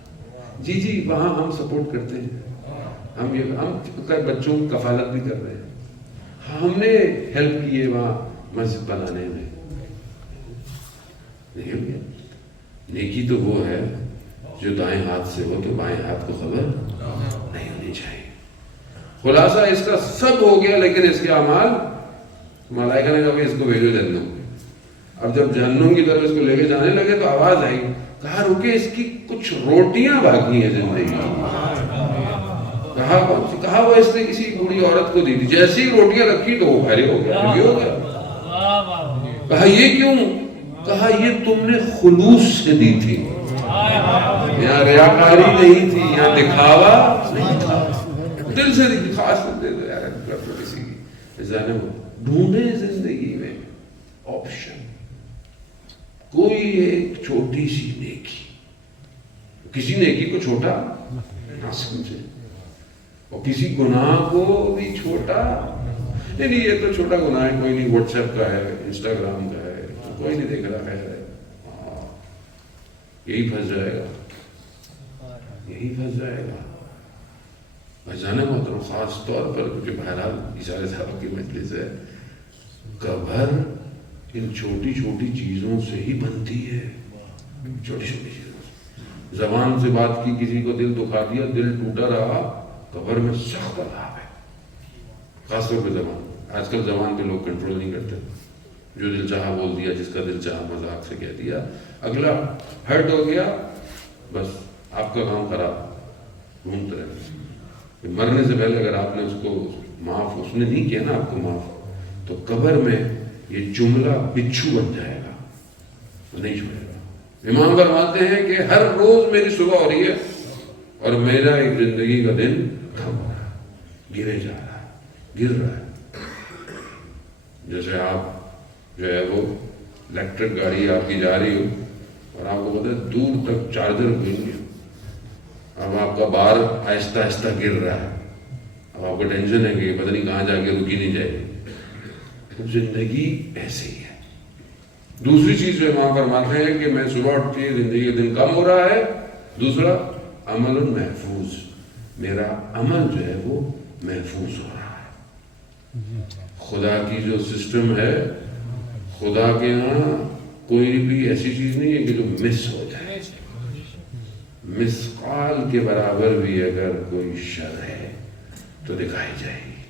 جی جی وہاں ہم سپورٹ کرتے ہیں، ہم بچوں کی کفالت بھی کر رہے ہیں، ہم نے ہیلپ کی ہے وہاں مسجد بنانے میں۔ نیکی تو وہ ہے جو دائیں ہاتھ سے ہو تو بائیں ہاتھ کو خبر نہیں ہونی چاہیے۔ خلاصہ اس کا سب ہو گیا، لیکن اس کے اعمال، ملائکہ نے کہا کہ اس کو بھیجو جہنم۔ اب جب جہنم کی طرف اس کو لے کے جانے لگے تو آواز آئی، کہا رکے اس کی کچھ روٹیاں باقی ہیں زندگی کی۔ کہا وہ اس نے کسی بوڑھی عورت کو دی تھی، جیسی روٹیاں رکھی تو وہ بھاری ہو گیا، یہ ہو گیا۔ کہا یہ کیوں؟ کہا یہ تم نے خلوص سے دی تھی، یہاں ریاکاری نہیں تھی، یہاں دکھاوا نہیں تھا، دل سے دی، خاص دے دو یار کسی کی جانے کو۔ ڈھونڈے زندگی میں آپشن، کوئی ایک چھوٹی سی نیکی، کسی نیکی کو چھوٹا نہ سمجھے اور کسی گناہ کو بھی چھوٹا نہیں، یہ تو چھوٹا گناہ ہے، کوئی نہیں، واٹس ایپ کا ہے، انسٹاگرام کا ہے، کوئی نہیں دیکھ رہا ہے، یہی پھنس جائے گا، یہی پھنس جائے گا۔ بھجانے محترم خاص طور پر کیونکہ بہرحال اشارے صاحب کی مجلس ہے، قبر ان چھوٹی چھوٹی چیزوں سے ہی بنتی ہے، چھوٹی چھوٹی چیزوں سے۔ زبان سے بات کی، کسی کو دل دکھا دیا، دل ٹوٹا رہا، قبر میں سخت عذاب ہے، خاص طور پہ زبان۔ آج کل زبان پہ لوگ کنٹرول نہیں کرتے، جو دل چاہا بول دیا، جس کا دل چاہا مذاق سے کہہ دیا، اگلا ہرٹ ہو گیا، بس آپ کا کام خراب، گھومتے رہے۔ مرنے سے پہلے اگر آپ نے اس کو معاف، اس نے نہیں کیا نا آپ کو معاف، تو قبر میں یہ جملہ بچھو بن جائے گا، نہیں چھوڑے گا۔ امام فرماتے ہیں کہ ہر روز میری صبح ہو رہی ہے اور میرا ایک زندگی کا دن کم ہو رہا ہے، گرے جا رہا ہے، گر رہا ہے۔ جیسے آپ جو ہے وہ الیکٹرک گاڑی آپ کی جا رہی ہو اور آپ کو پتہ ہے دور تک چارجر گھوم گیا، اب آپ کا بار آہستہ آہستہ گر رہا ہے، اب آپ کو ٹینشن ہے کہ پتہ نہیں کہاں جا کے رکی نہیں جائے گی۔ زندگی ایسے ہی ہے۔ دوسری چیز جو امام فرماتے ہیں کہ میں صبح اٹھ کے زندگی کا دن کم ہو رہا ہے، دوسرا عمل محفوظ، میرا عمل جو ہے وہ محفوظ ہو رہا ہے۔ خدا کی جو سسٹم ہے، خدا کے یہاں کوئی بھی ایسی چیز نہیں ہے کہ جو مس ہو جائے. مثقال کے برابر بھی اگر کوئی شر ہے تو دکھائی جائے گی،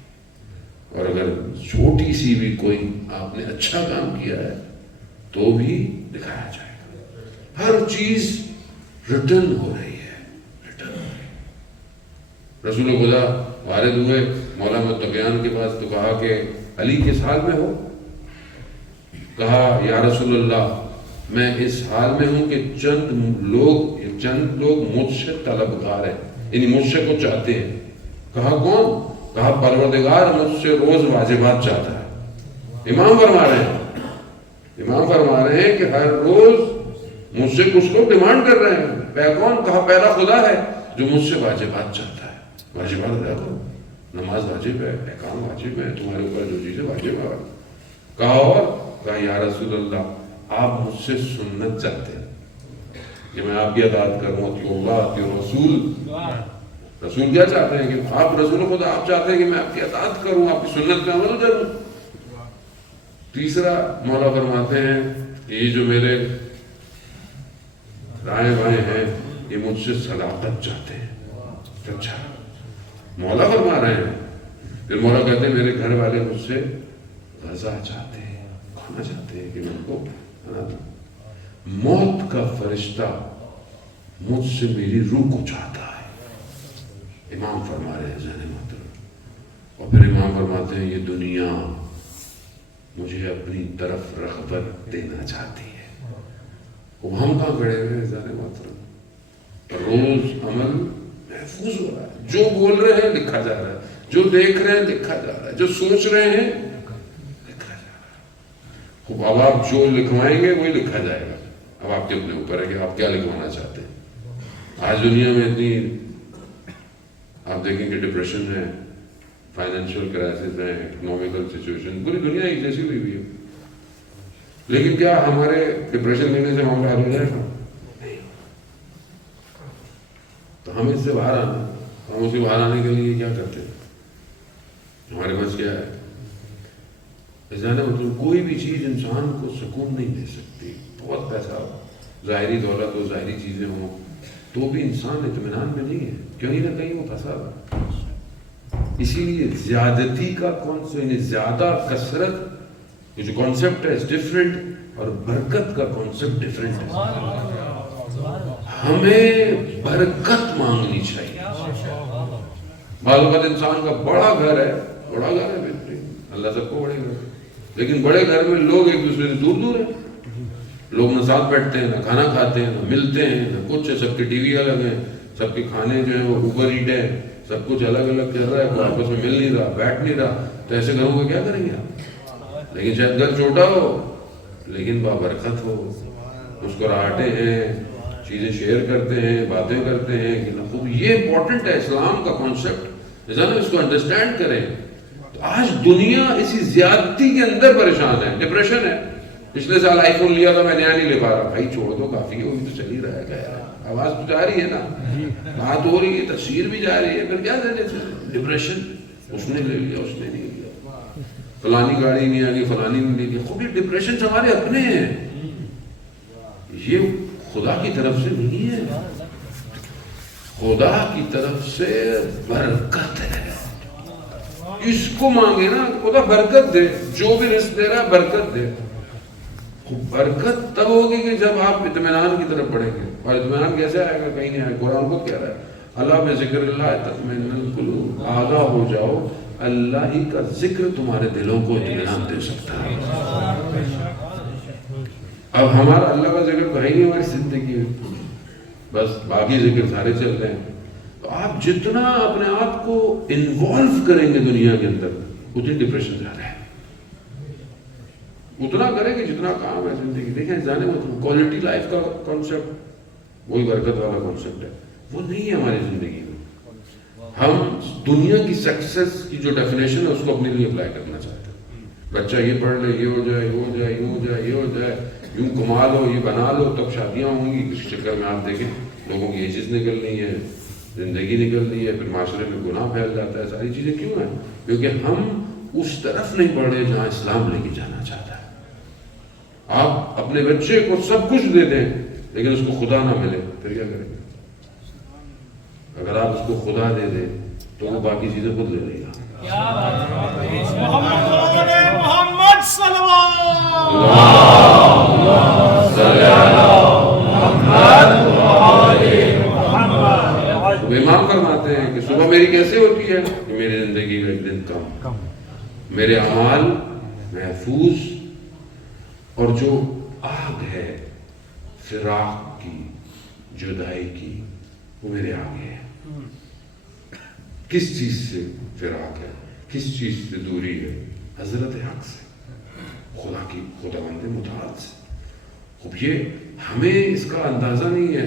اور اگر چھوٹی سی بھی کوئی آپ نے اچھا کام کیا ہے تو بھی دکھایا جائے گا. ہر چیز ریٹرن ہو رہی ہے، ریٹرن ہو رہی ہے. رسول خدا وارد ہوئے مولا متقیان کے پاس تو کہا کہ علی کس حال میں ہو؟ کہا یا رسول اللہ میں اس حال میں ہوں کہ چند لوگ مجھ سے طلبگار ہیں، یعنی مجھ سے کو چاہتے ہیں. کہا کون؟ کہا پروردگار مجھ سے روز واجبات چاہتا ہے. امام فرما رہے ہیں کہ ہر روز مجھ سے کچھ لوگ ڈیمانڈ کر رہے ہیں. پہ کون؟ کہا پہلا خدا ہے جو مجھ سے واجبات چاہتا ہے. واجبات ادا کرو، نماز واجب ہے، احکام واجب ہے، تمہارے اوپر جو چیزیں واجب ہے. کہا اور؟ کہا یا رسول اللہ آپ مجھ سے سنت چاہتے ہیں کہ میں آپ کی اطاعت کروں، اطیعوا اللہ اطیعوا الرسول. رسول کیا چاہتے ہیں کہ آپ رسول خدا آپ چاہتے ہیں کہ میں آپ کی اطاعت کروں، آپ کی سنت پہ عمل کروں. تیسرا مولا فرماتے ہیں کہ یہ جو میرے دائیں بائیں ہیں یہ مجھ سے صداقت چاہتے ہیں. اچھا مولا فرما رہے ہیں. پھر مولا کہتے ہیں میرے گھر والے مجھ سے غذا چاہتے ہیں، کھانا چاہتے ہیں کہ میں ان کو کھانا دوں. موت کا فرشتہ مجھ سے میری روح کو چاہتا ہے. امام فرما رہے ہیں ذہن محترم. اور پھر امام فرماتے ہیں یہ دنیا مجھے اپنی طرف رغبت دینا چاہتی ہے. وہ ہم کہاں کھڑے ہوئے ہیں ذہن محترم؟ روز عمل محفوظ ہو رہا ہے، جو بول رہے ہیں لکھا جا رہا ہے، جو دیکھ رہے ہیں لکھا جا رہا ہے، جو سوچ رہے ہیں لکھا جا رہا ہے. خوب اب آپ جو لکھوائیں گے وہی لکھا جائے گا. اب آپ کے اپنے اوپر ہے کہ آپ کیا لکھوانا چاہتے ہیں. آج دنیا میں اتنی آپ دیکھیں کہ ڈپریشن ہے، فائنینشیل کرائسس ہے، اکنامیکل سچویشن، پوری دنیا ایک جیسی ہوئی ہوئی ہے. لیکن کیا ہمارے ڈپریشن لینے سے معاملہ حل ہو جائے گا؟ نہیں. تو ہم اس سے باہر آنا، ہم اسے باہر آنے کے لیے کیا کرتے ہیں؟ ہمارے پاس کیا ہے؟ مطلب کوئی بھی چیز انسان کو سکون نہیں دے سکتی. بہت پیسہ ہو، ظاہری دولت ہو، ظاہری چیزیں ہوں، تو بھی انسان اطمینان میں نہیں ہے، کہیں نہ کہیں وہ پھنسا ہوا. اسی لیے زیادتی کا یعنی زیادہ کثرت یہ جو کانسیپٹ ہے ڈفرینٹ، اور برکت کا کانسیپٹ ڈفرینٹ ہے. ہمیں برکت مانگنی چاہیے. بعض اوقات انسان کا بڑا گھر ہے بہترین، اللہ سب کو بڑے گھر، لیکن بڑے گھر میں لوگ ایک دوسرے سے دور دور ہیں. لوگ نہ ساتھ بیٹھتے ہیں، نہ کھانا کھاتے ہیں، نہ ملتے ہیں، نہ کچھ ہے. سب کے ٹی وی الگ ہیں، سب کے کھانے جو ہیں وہ اوبر ایٹ ہے، سب کچھ الگ الگ چل رہا ہے، کوئی آپس میں مل نہیں رہا، بیٹھ نہیں رہا. تو ایسے گھروں کو کیا کریں گے آپ؟ لیکن شاید گھر چھوٹا ہو لیکن بابرکت ہو، مسکراہٹیں ہیں، چیزیں شیئر کرتے ہیں، باتیں کرتے ہیں کہ نہ خوب. یہ امپورٹنٹ ہے اسلام کا کانسیپٹ، اس کو انڈرسٹینڈ کریں. تو آج دنیا اسی زیادتی کے اندر پریشان ہے، ڈپریشن ہے. پچھلے سال آئی فون لیا تھا، میں نیا نہیں لے پا رہا. بھائی چھوڑ دو، کافی ہوگی تو چل ہی رہا ہے. کیا آواز تو جا رہی ہے نا، بات ہو رہی ہے، تفسیر بھی جا رہی ہے، پھر کیا دینے سے ڈپریشن. اس نے لے لیا، اس نے نہیں لیا، فلانی گاڑی نہیں آ گئی، فلانی نے لے لیا. خوب یہ ڈپریشن ہمارے اپنے ہیں، یہ خدا کی طرف سے نہیں ہے. خدا کی طرف سے برکت ہے. اس کو مانگے نا، خدا برکت دے، جو بھی رزق دے رہا ہے برکت دے. برکت تب ہوگی کہ جب آپ اطمینان کی طرف بڑھیں گے. اور اطمینان کیسے آئے گا؟ کہیں نہیں آئے. قرآن خود کہہ رہا ہے اللہ بذکر اللہ تطمئن القلوب. آگاہ ہو جاؤ، اللہ ہی کا ذکر تمہارے دلوں کو اطمینان دے سکتا ہے. اب ہمارا اللہ کا ذکر تو ہے ہی نہیں ہماری زندگی میں، بس باقی ذکر سارے چل رہے ہیں. تو آپ جتنا اپنے آپ کو انوالو کریں گے دنیا کے اندر، اتنی ڈپریشن زیادہ ہے. اتنا کریں گے جتنا کام ہے زندگی. دیکھیں جانے مطلب کوالٹی لائف کا کانسیپٹ وہی برکت والا کانسیپٹ ہے، وہ نہیں ہے ہماری زندگی میں. ہم دنیا کی سکسیس کی جو ڈیفینیشن ہے اس کو اپنے لیے اپلائی کرنا چاہتے ہیں. بچہ یہ پڑھ لے، یہ ہو جائے، یہ ہو جائے، یہ ہو جائے، یہ ہو جائے، یوں کما لو، یہ بنا لو، تب شادیاں ہوں گی. اس چکر میں آپ دیکھیں لوگوں کی ایجز نکلنی ہے، زندگی نکلنی ہے، پھر معاشرے میں گناہ پھیل جاتا ہے. ساری چیزیں کیوں ہیں؟ کیونکہ ہم اس طرف نہیں بڑھے جہاں اسلام لے کے جانا چاہتا ہے. آپ اپنے بچے کو سب کچھ دے دیں لیکن اس کو خدا نہ ملے پھر کیا کریں گے؟ اگر آپ اس کو خدا دے دیں تو وہ باقی چیزیں خود لے لے گا. محمد صلی وہ امام فرماتے ہیں کہ صبح میری کیسے ہوتی ہے کہ میری زندگی کا ایک دن کم، میرے اعمال محفوظ، اور جو آگ ہے فراق کی، جدائی کی، وہ میرے آگے ہے. کس چیز سے فراق ہے، کس چیز سے دوری ہے؟ حضرت حق سے، خدا کی خداوند متعال سے. اب یہ ہمیں اس کا اندازہ نہیں ہے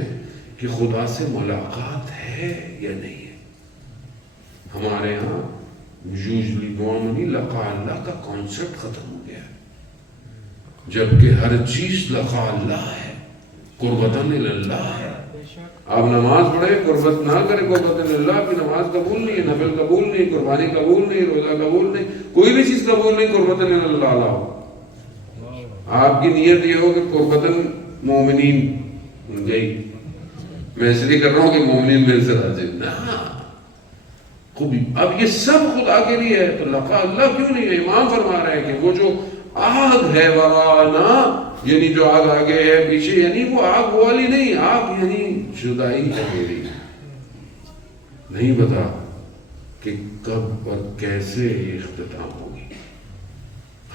کہ خدا سے ملاقات ہے یا نہیں ہے. ہمارے ہاں یوزلی نارملی لقاء اللہ کا کانسیپٹ ختم ہو گیا ہے، جبکہ ہر چیز لقاء اللہ ہے، قربتاً اللہ ہے. آپ نماز پڑھیں قربت نہ کریں قربتاً اللہ، کی نماز قبول نہیں ہے، نفل قبول نہیں، قربانی قبول نہیں، روزہ قبول نہیں، کوئی بھی چیز قبول نہیں قربتاً اللہ ہو. آپ کی نیت یہ ہو کہ قربتاً مومنین گئی، میں اس لیے کر رہا ہوں کہ مومنین میرے سے راضی نہ. اب یہ سب خدا کے لیے ہے تو لقاء اللہ کیوں نہیں ہے؟ امام فرما رہے ہیں کہ وہ جو آگ ہے ورانا، یعنی جو آگ آگے ہے پیچھے، یعنی وہ آگ والی نہیں، آگ یعنی جدائی ہے میری. نہیں پتا کہ کب اور کیسے اختتام ہوگی.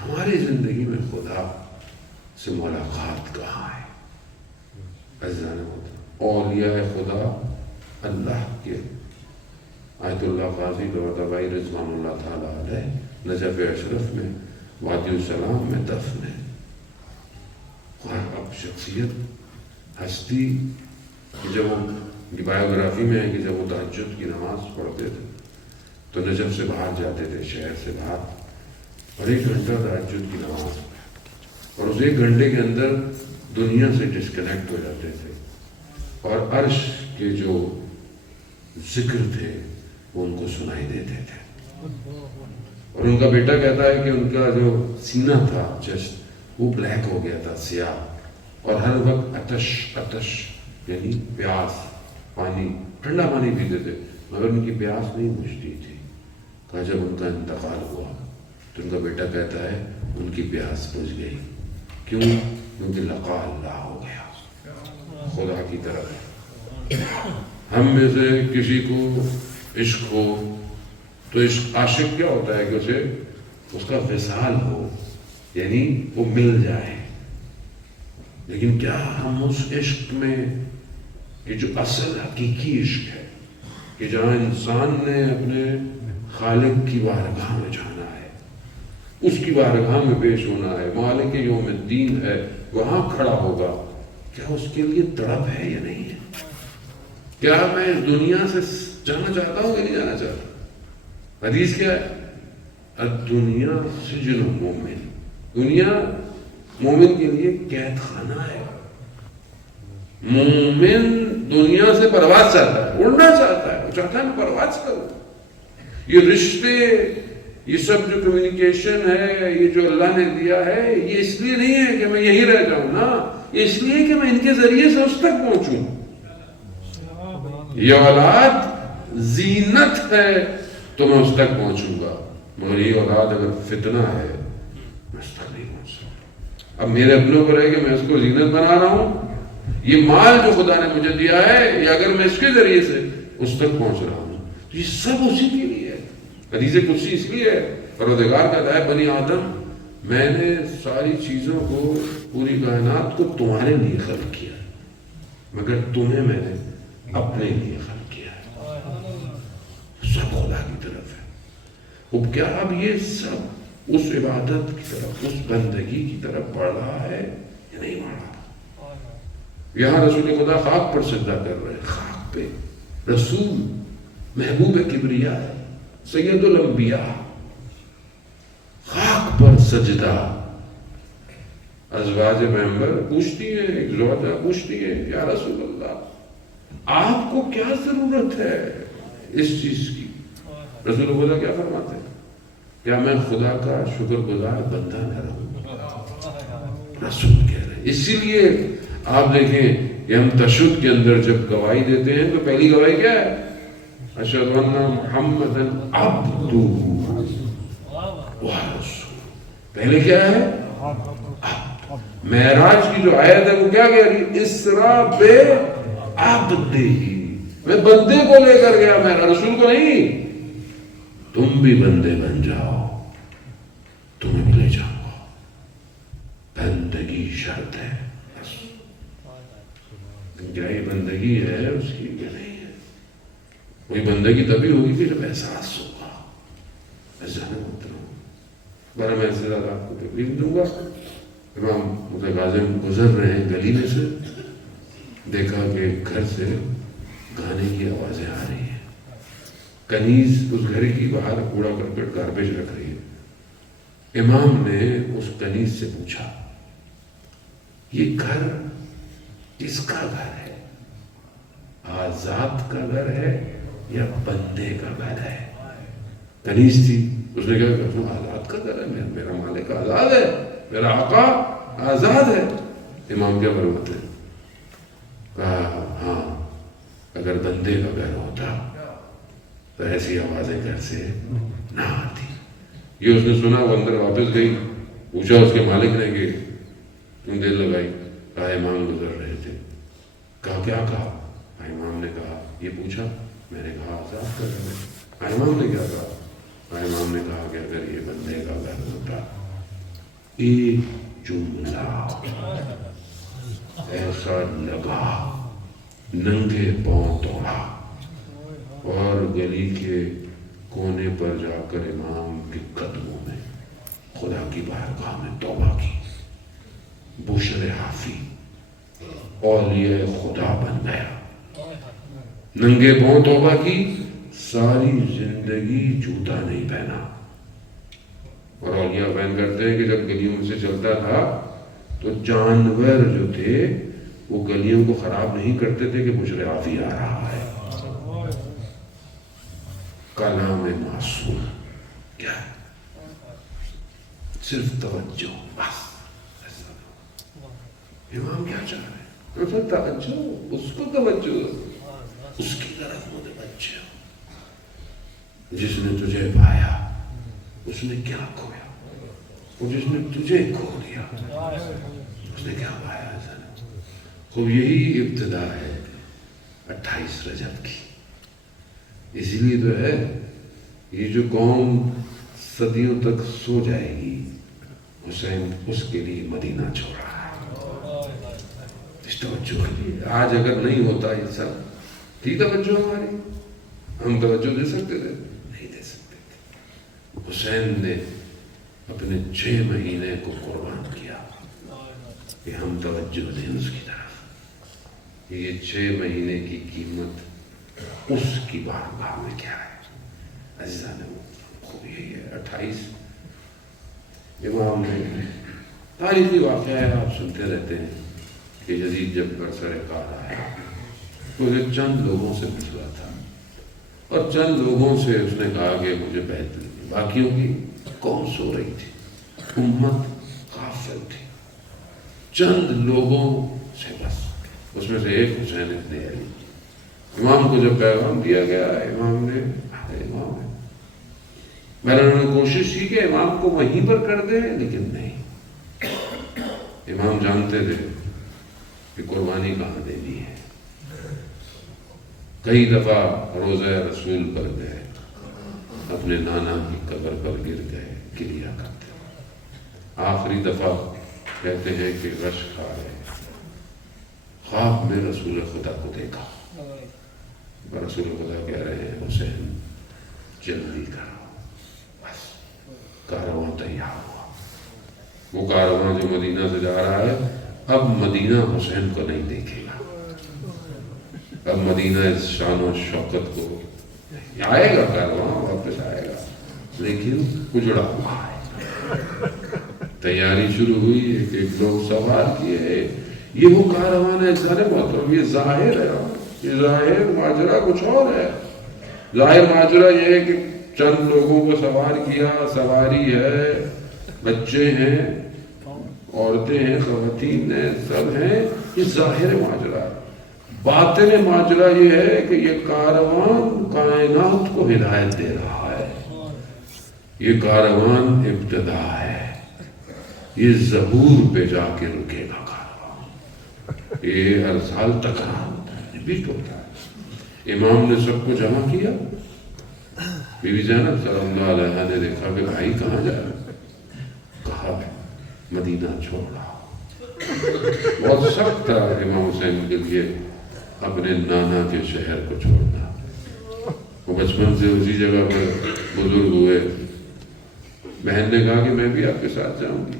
ہماری زندگی میں خدا سے ملاقات کہاں ہے؟ عزیزان محترم، اولیاء خدا اللہ کے آیت اللہ قاضی طباطبائی رضوان اللہ تعالیٰ علیہ نجف اشرف میں وادی السلام میں دفن ہے. اب شخصیت ہستی کہ جب وہ بایوگرافی میں ہے کہ جب وہ تہجد کی نماز پڑھتے تھے تو نجف سے باہر جاتے تھے، شہر سے باہر، اور 1 گھنٹہ تہجد کی نماز پڑھا، اور اس 1 گھنٹے کے اندر دنیا سے ڈسکنیکٹ ہو جاتے تھے اور عرش کے جو ذکر تھے وہ ان کو سنائی دیتے تھے. اور ان کا بیٹا کہتا ہے کہ ان کا جو سینہ تھا چیسٹ وہ بلیک ہو گیا تھا، سیاہ، اور ہر وقت عطش یعنی پیاس، پانی، ٹھنڈا پانی پیتے تھے مگر ان کی پیاس نہیں بجھتی تھی. کہا جب ان کا انتقال ہوا تو ان کا بیٹا کہتا ہے ان کی پیاس بجھ گئی. کیوں؟ کیونکہ لقاء اللہ ہو گیا، خدا کی طرف. ہم میں سے کسی کو عشق ہو تو عاشق کیا ہوتا ہے کہ اسے اس کا وصال ہو، یعنی وہ مل جائے. لیکن کیا ہم اس عشق میں کہ جو اصل حقیقی عشق ہے کہ جہاں انسان نے اپنے خالق کی بارگاہ میں جانا ہے، اس کی بارگاہ میں پیش ہونا ہے، مالک یوم الدین ہے، وہاں کھڑا ہوگا، کیا اس کے لیے تڑپ ہے یا نہیں ہے؟ کیا میں اس دنیا سے جانا چاہتا ہوں کہ نہیں جانا چاہتا؟ حدیث کیا ہے؟ الدنیا سجن المومن، دنیا مومن کے لیے قید خانہ ہے. مومن دنیا سے پرواز چاہتا ہے، اڑنا چاہتا ہے، وہ چاہتا ہے میں پرواز کروں. یہ رشتے، یہ سب جو کمیونیکیشن ہے، یہ جو اللہ نے دیا ہے، یہ اس لیے نہیں ہے کہ میں یہی رہ جاؤں نا، یہ اس لیے کہ میں ان کے ذریعے سے اس تک پہنچوں. یہ اولاد زینت ہے تو میں اس تک پہنچوں گا، مگر یہ اولاد اگر فتنہ ہے میں اس تک نہیں پہنچ سکتا. اب میرے اپنوں پر ہے کہ میں اس کو زینت بنا رہا ہوں. یہ مال جو خدا نے مجھے دیا ہے، یا اگر میں اس کے ذریعے سے اس تک پہنچ رہا ہوں، تو یہ سب اسی کے لیے ہے. حدیث قدسی اس لیے ہے، پروردگار کہتا ہے بنی آدم میں نے ساری چیزوں کو، پوری کائنات کو تمہارے لیے خلق کیا مگر تمہیں میں نے اپنے لیے خلق کیا ہے. سب خدا کی طرف ہے. اب کیا اب یہ سب اس عبادت کی طرف، اس بندگی کی طرف بڑھ رہا ہے یا نہیں بڑھ رہا؟ یہاں رسول خدا خاک پر سجدہ کر رہے ہیں، خاک پہ. رسول محبوب کبریا ہے، سید الانبیاء، خاک پر سجدہ. ازواج پیغمبر پوچھتی ہیں، ایک زوجہ پوچھتی ہے یا رسول اللہ آپ کو کیا ضرورت ہے اس چیز کی؟ رسول خدا کیا فرماتے ہیں؟ کیا میں خدا کا شکر گزار بندہ نہ رہوں؟ رسول کہہ رہے ہیں. اسی لیے آپ دیکھیں کہ ہم تشہد کے اندر جب گواہی دیتے ہیں تو پہلی گواہی کیا ہے؟ اشہد ان محمدً عبدہ ورسولہ. پہلے کیا ہے؟ معراج کی جو آیت ہے وہ کیا کہہ رہی؟ اسرا بعبدہ، میں بندے کو لے کر گیا، میں رسول کو نہیں. تم بھی بندے بن جاؤ، تمہیں بھی لے جاؤں گا. بندگی شرط ہے. کیا یہ بندگی ہے اس کی کہ نہیں ہے؟ وہی بندگی تبھی ہوگی کہ جب احساس ہوگا. ایسا نہیں ہوتا بارہ میں سے زیادہ آپ کو تکلیف دوں گا. امام متغازم گزر رہے ہیں گلی میں سے، دیکھا کہ گھر سے گانے کی آوازیں آ رہی ہیں. کنیز اس گھر کی باہر کوڑا کرکٹ گاربیج رکھ رہی ہے. امام نے اس کنیز سے پوچھا یہ گھر کس کا گھر ہے؟ آزاد کا گھر ہے یا بندے کا گھر ہے؟ کنیز تھی. اس نے کہا آزاد کا گھر ہے، میرا مالک آزاد ہے، میرا آقا آزاد ہے. امام کیا فرماتے ہیں؟ کہا ہاں اگر بندے کا گھر ہوتا تو ایسی آوازیں گھر سے نہ آتی. یہ اس نے سنا، وہ اندر واپس گئی. پوچھا اس کے مالک نے کہ تم دیر لگائی؟ کہا امام گزر رہے تھے. کہا کیا کہا؟ امام نے کہا یہ پوچھا. میں نے کہا آزاد کا گھر ہے. امام نے کیا کہا؟ امام نے کہا کہ اگر یہ بندے کا گھر ہوتا، ایک جملہ ایسا لگا، ننگے پاؤں دوڑا اور گلی کے کونے پر جا کر امام کے قدموں میں خدا کی بارگاہ میں توبہ کی. بشر حافی اولیاء خدا بن گیا. ننگے پاؤں توبہ کی، ساری زندگی جوتا نہیں پہنا. اور اولیاء بیان کرتے ہیں کہ جب گلیوں میں سے چلتا تھا تو جانور جو تھے وہ گلیوں کو خراب نہیں کرتے تھے کہ بشر حافی آ رہا ہے. کلام معصوم کیا ہے؟ صرف توجہ بس. امام کیا چاہ رہے ہیں؟ توجہ، اس کو توجہ، اس کی طرف متوجہ. جس نے تجھے پایا اس نے کیا کھویا، اور جس نے تجھے کھو دیا اس نے کیا پایا؟ خوب یہی ابتدا ہے 28 رجب کی. اسی لیے تو ہے یہ جو قوم صدیوں تک سو جائے گی، حسین اس کے لیے مدینہ چھوڑ رہا ہے. اس توجہ کے لیے آج اگر نہیں ہوتا یہ سب تھی توجہ ہماری، ہم توجہ دے سکتے تھے؟ نہیں دے سکتے تھے. حسین نے اپنے 6 مہینے کو قربان کیا کہ ہم توجہ دیں اس کی طرف. یہ 6 مہینے کی قیمت اس کی بارگاہ میں کیا ہے؟ عزیزان خوب یہی ہے. 28 امام نے تاریخی واقعہ ہے، آپ سنتے رہتے ہیں کہ یزید جب برسر کار آیا تو اسے چند لوگوں سے پوچھا تھا، اور چند لوگوں سے اس نے کہا کہ مجھے بیعت نہیں. باقیوں کی قوم سو رہی تھی، امت غافل تھی. چند لوگوں سے بس، اس میں سے ایک حسین ابن علی. امام کو جب پیغام دیا گیا، امام نے امام ہے میں نے کوشش کی کہ امام کو وہیں پر کر دیں، لیکن نہیں. امام جانتے تھے کہ قربانی کہاں دینی ہے. کئی دفعہ روضہ رسول پر گئے، اپنے نانا کی قبر پر گر گئے، گریا کرتے. آخری دفعہ کہتے ہیں کہ رش کھا رہے، خواب میں رسول خدا کو دیکھا. رسول خدا کہہ رہے ہیں حسین جلدی کرو، بس کارواں تیار ہوا. وہ کارواں جو مدینہ سے جا رہا ہے اب مدینہ حسین کو نہیں دیکھے گا. اب مدینہ اس شان و شوکت کو آئے گا، کارواں واپس آئے گا، لیکن اجڑا ہوا ہے. تیاری شروع ہوئی، ایک لوگ سوال کیے یہ وہ کارواں ہے سارے محترم، یہ ظاہر ہے، یہ ظاہر ماجرا کچھ اور ہے. ظاہر ماجرا یہ ہے کہ چند لوگوں کو سوار کیا، سواری ہے، بچے ہیں، عورتیں ہیں، خواتین ہیں، سب ہیں. یہ ظاہر ماجرا ہے. باطن ماجرا یہ ہے کہ یہ کاروان کائنات کو ہدایت دے رہا ہے. یہ کاروان ابتدا ہے، یہ ظہور پہ جا کے رکے گا کاروان. یہ ہر سال تکرار ہوتا ہے، ریپیٹ ہوتا ہے. امام نے سب کو جمع کیا. بی بی زینب صلی اللہ علیہ نے دیکھا کہ بھائی کہاں جا رہا؟ کہا مدینہ چھوڑ رہا. بہت سخت تھا امام حسین کے لیے اپنے نانا کے شہر کو چھوڑنا. وہ بچپن سے اسی جگہ پر بزرگ ہوئے. بہن نے کہا کہ میں بھی آپ کے ساتھ جاؤں گی.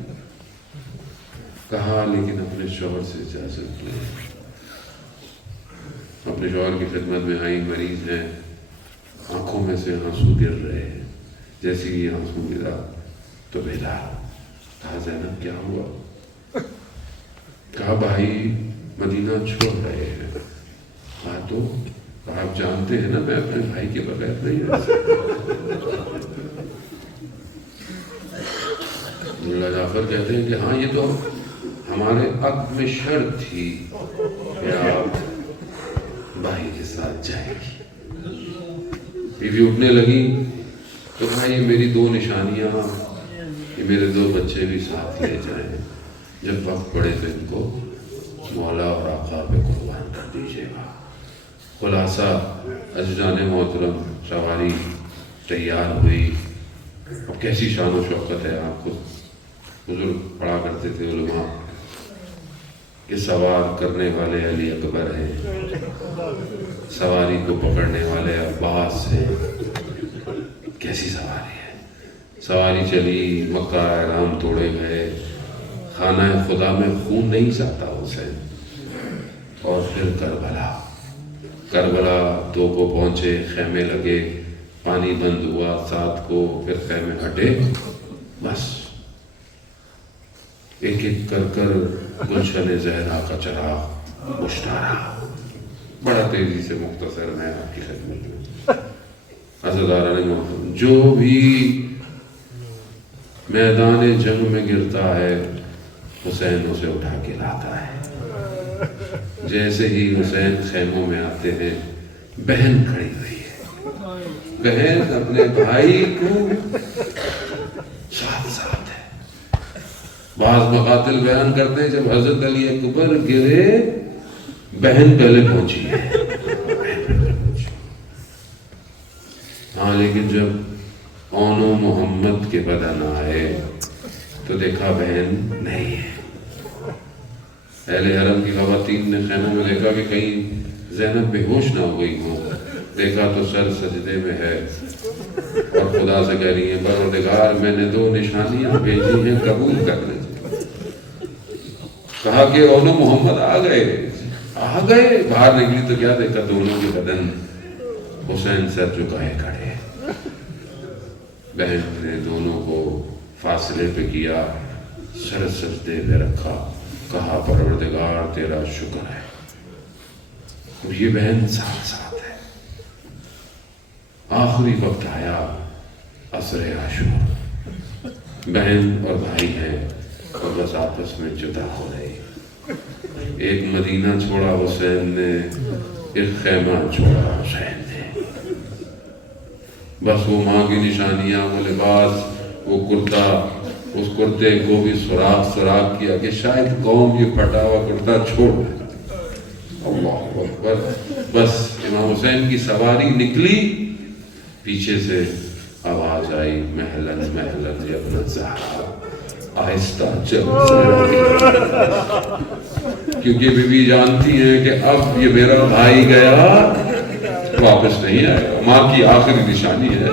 کہا لیکن اپنے شوہر سے اجازت لیں. اپنے شوہر کی خدمت میں آئی، مریض ہیں، آنکھوں میں سے آنسو گر رہے ہیں. جیسے ہی آنسو گرا تو بھیجا. کہا زینب کیا ہوا؟ کہا بھائی مدینہ چھوڑ رہے ہیں. کہا تو آپ جانتے ہیں نا میں اپنے بھائی کے بغیر نہیں رہ سکتا. اللہ جعفر کہتے ہیں کہ ہاں یہ تو ہمارے عقد میں شرط تھی کہ آپ بھائی کے ساتھ جائیں گی. بیوی اٹھنے لگی تو کہا یہ میری دو نشانیاں، یہ میرے دو بچے بھی ساتھ لے جائیں. جب وقت پڑے تو ان کو مولا اور آقا پہ قربان کر دیجیے گا. خلاصہ عزیزان محترم، سواری تیار ہوئی. اب کیسی شان و شوکت ہے. آپ خود بزرگ پڑھا کرتے تھے علماء کہ سوار کرنے والے علی اکبر ہیں، سواری کو پکڑنے والے عباس ہیں. کیسی سواری ہے. سواری چلی، مکہ احرام توڑے گئے، خانہ خدا میں خون نہیں جاتا حسین. اور پھر کربلا 2 کو پہنچے، خیمے لگے، پانی بند ہوا 7 کو، پھر خیمے ہٹے. بس ایک ایک کر گلشن زہرا کا چراغ بجھتا رہا. بڑا تیزی سے مختصر میں آپ کی خدمت میں. عزیزان محترم، جو بھی میدان جنگ میں گرتا ہے حسین اسے اٹھا کے لاتا ہے. جیسے ہی حسین خیموں میں آتے ہیں، بہن کھڑی ہوئی ہے. بہن اپنے بھائی کو ساتھ ہے. بعض مقاتل بیان کرتے ہیں جب حضرت علی اکبر گرے بہن پہلے پہنچی ہے. ہاں لیکن جب اون و محمد کے بدن آئے تو دیکھا بہن نہیں ہے. اہل حرم کی خواتین نے خیموں میں دیکھا کہ کہیں زینب بے ہوش نہ ہو گئی ہو. دیکھا تو سر سجدے میں ہے اور خدا سے کہہ رہی ہے پروردگار میں نے 2 نشانیاں بھیجی ہیں، قبول کر لیں. کہا کہ اون و محمد آ گئے. باہر نکلی تو کیا دیکھا؟ دونوں کے بدن حسین سر جھکائے کھڑے. بہن نے دونوں کو فاصلے پہ کیا، سر سجدے پہ رکھا. کہا پروردگار تیرا شکر ہے. یہ بہن ساتھ ہے. آخری وقت آیا، عصر عاشور. بہن اور بھائی ہیں اور بس آپس میں جدا ہو رہے. ایک مدینہ چھوڑا حسین نے، ایک خیمہ چھوڑا حسین نے. بس وہ ماں کی نشانیاں، وہ لباس، وہ کرتا، اس کرتے کو بھی سراغ کیا کہ شاید قوم یہ پھٹا ہوا کرتا چھوڑ دے. اللہ اکبر. بس امام حسین کی سواری نکلی، پیچھے سے آواز آئی محلن محلن یا ابن الزہرا، آہستہ چل. کیونکہ بی بی جانتی ہے کہ اب یہ میرا بھائی گیا واپس نہیں آئے گا. ماں کی آخری نشانی ہے،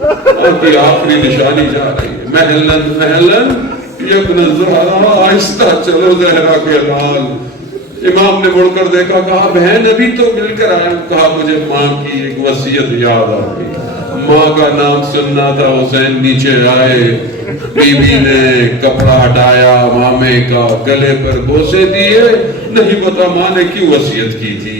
ماں کی آخری نشانی جا رہی ہے. محلن محلن یا ابن الزہرا، آہستہ چلو زہرا کے لال. امام نے مڑ کر دیکھا، کہا بہن ابھی تو مل کر آئے. کہا مجھے ماں کی ایک وصیت یاد آ گئی. ماں کا نام سننا تھا. حسین نیچے آئے، بی بی نے کپڑا ہٹایا مامے کا، گلے پر بوسے دیے. نہیں پتا ماں نے کیوں وصیت کی تھی.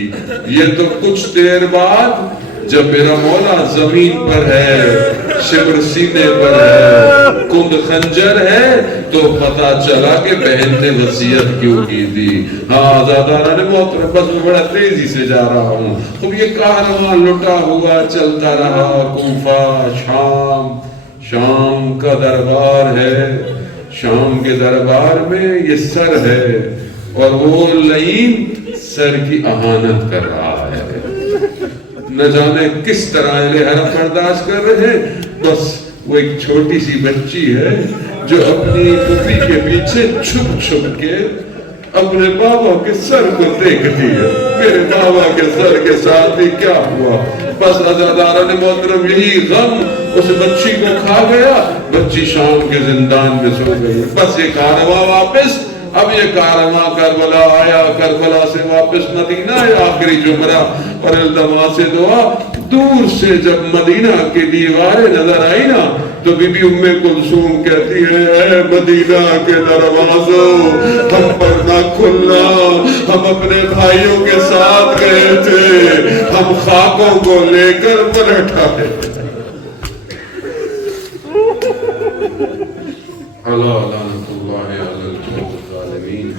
یہ تو کچھ دیر بعد جب میرا مولا زمین پر ہے، شبر سینے پر ہے، کند خنجر ہے، تو پتا چلا کہ بہن نے وصیت کیوں کی تھی۔ ہاں آزاداران محترم، بس میں بڑا تیزی سے جا رہا ہوں۔ اب یہ کارواں لٹا ہوا چلتا رہا، کوفہ، شام کا دربار ہے، شام کے دربار میں یہ سر ہے اور وہ لعین سر کی اہانت کر رہا ہے۔ نہ جانے کس طرح اہل حرم برداشت کر رہے ہیں، بس وہ ایک چھوٹی سی بچی ہے جو اپنی پھوپھی کے پیچھے چھپ چھپ کے اپنے بابا کے سر کو دیکھتی ہے۔ میرے بابا کے سر کے ساتھ ہی کیا ہوا؟ بس عزاداران محترم یہی غم اس بچی کو کھا گیا، بچی شام کے زندان میں سو گئی۔ بس یہ کارواں واپس، اب یہ کارواں کربلا آیا، کربلا سے واپس مدینہ آیا آخری جمعہ، اور التماس سے دعا۔ دور سے جب مدینہ کی دیواریں نظر آئی نا تو بی بی ام کلثوم کہتی ہے، اے مدینہ کے دروازوں ہم پر نہ کھلنا، ہم اپنے بھائیوں کے ساتھ گئے تھے، ہم خاکوں کو لے کر پلٹ آئے۔ اللہ لعنت اللہ علی الظالمین۔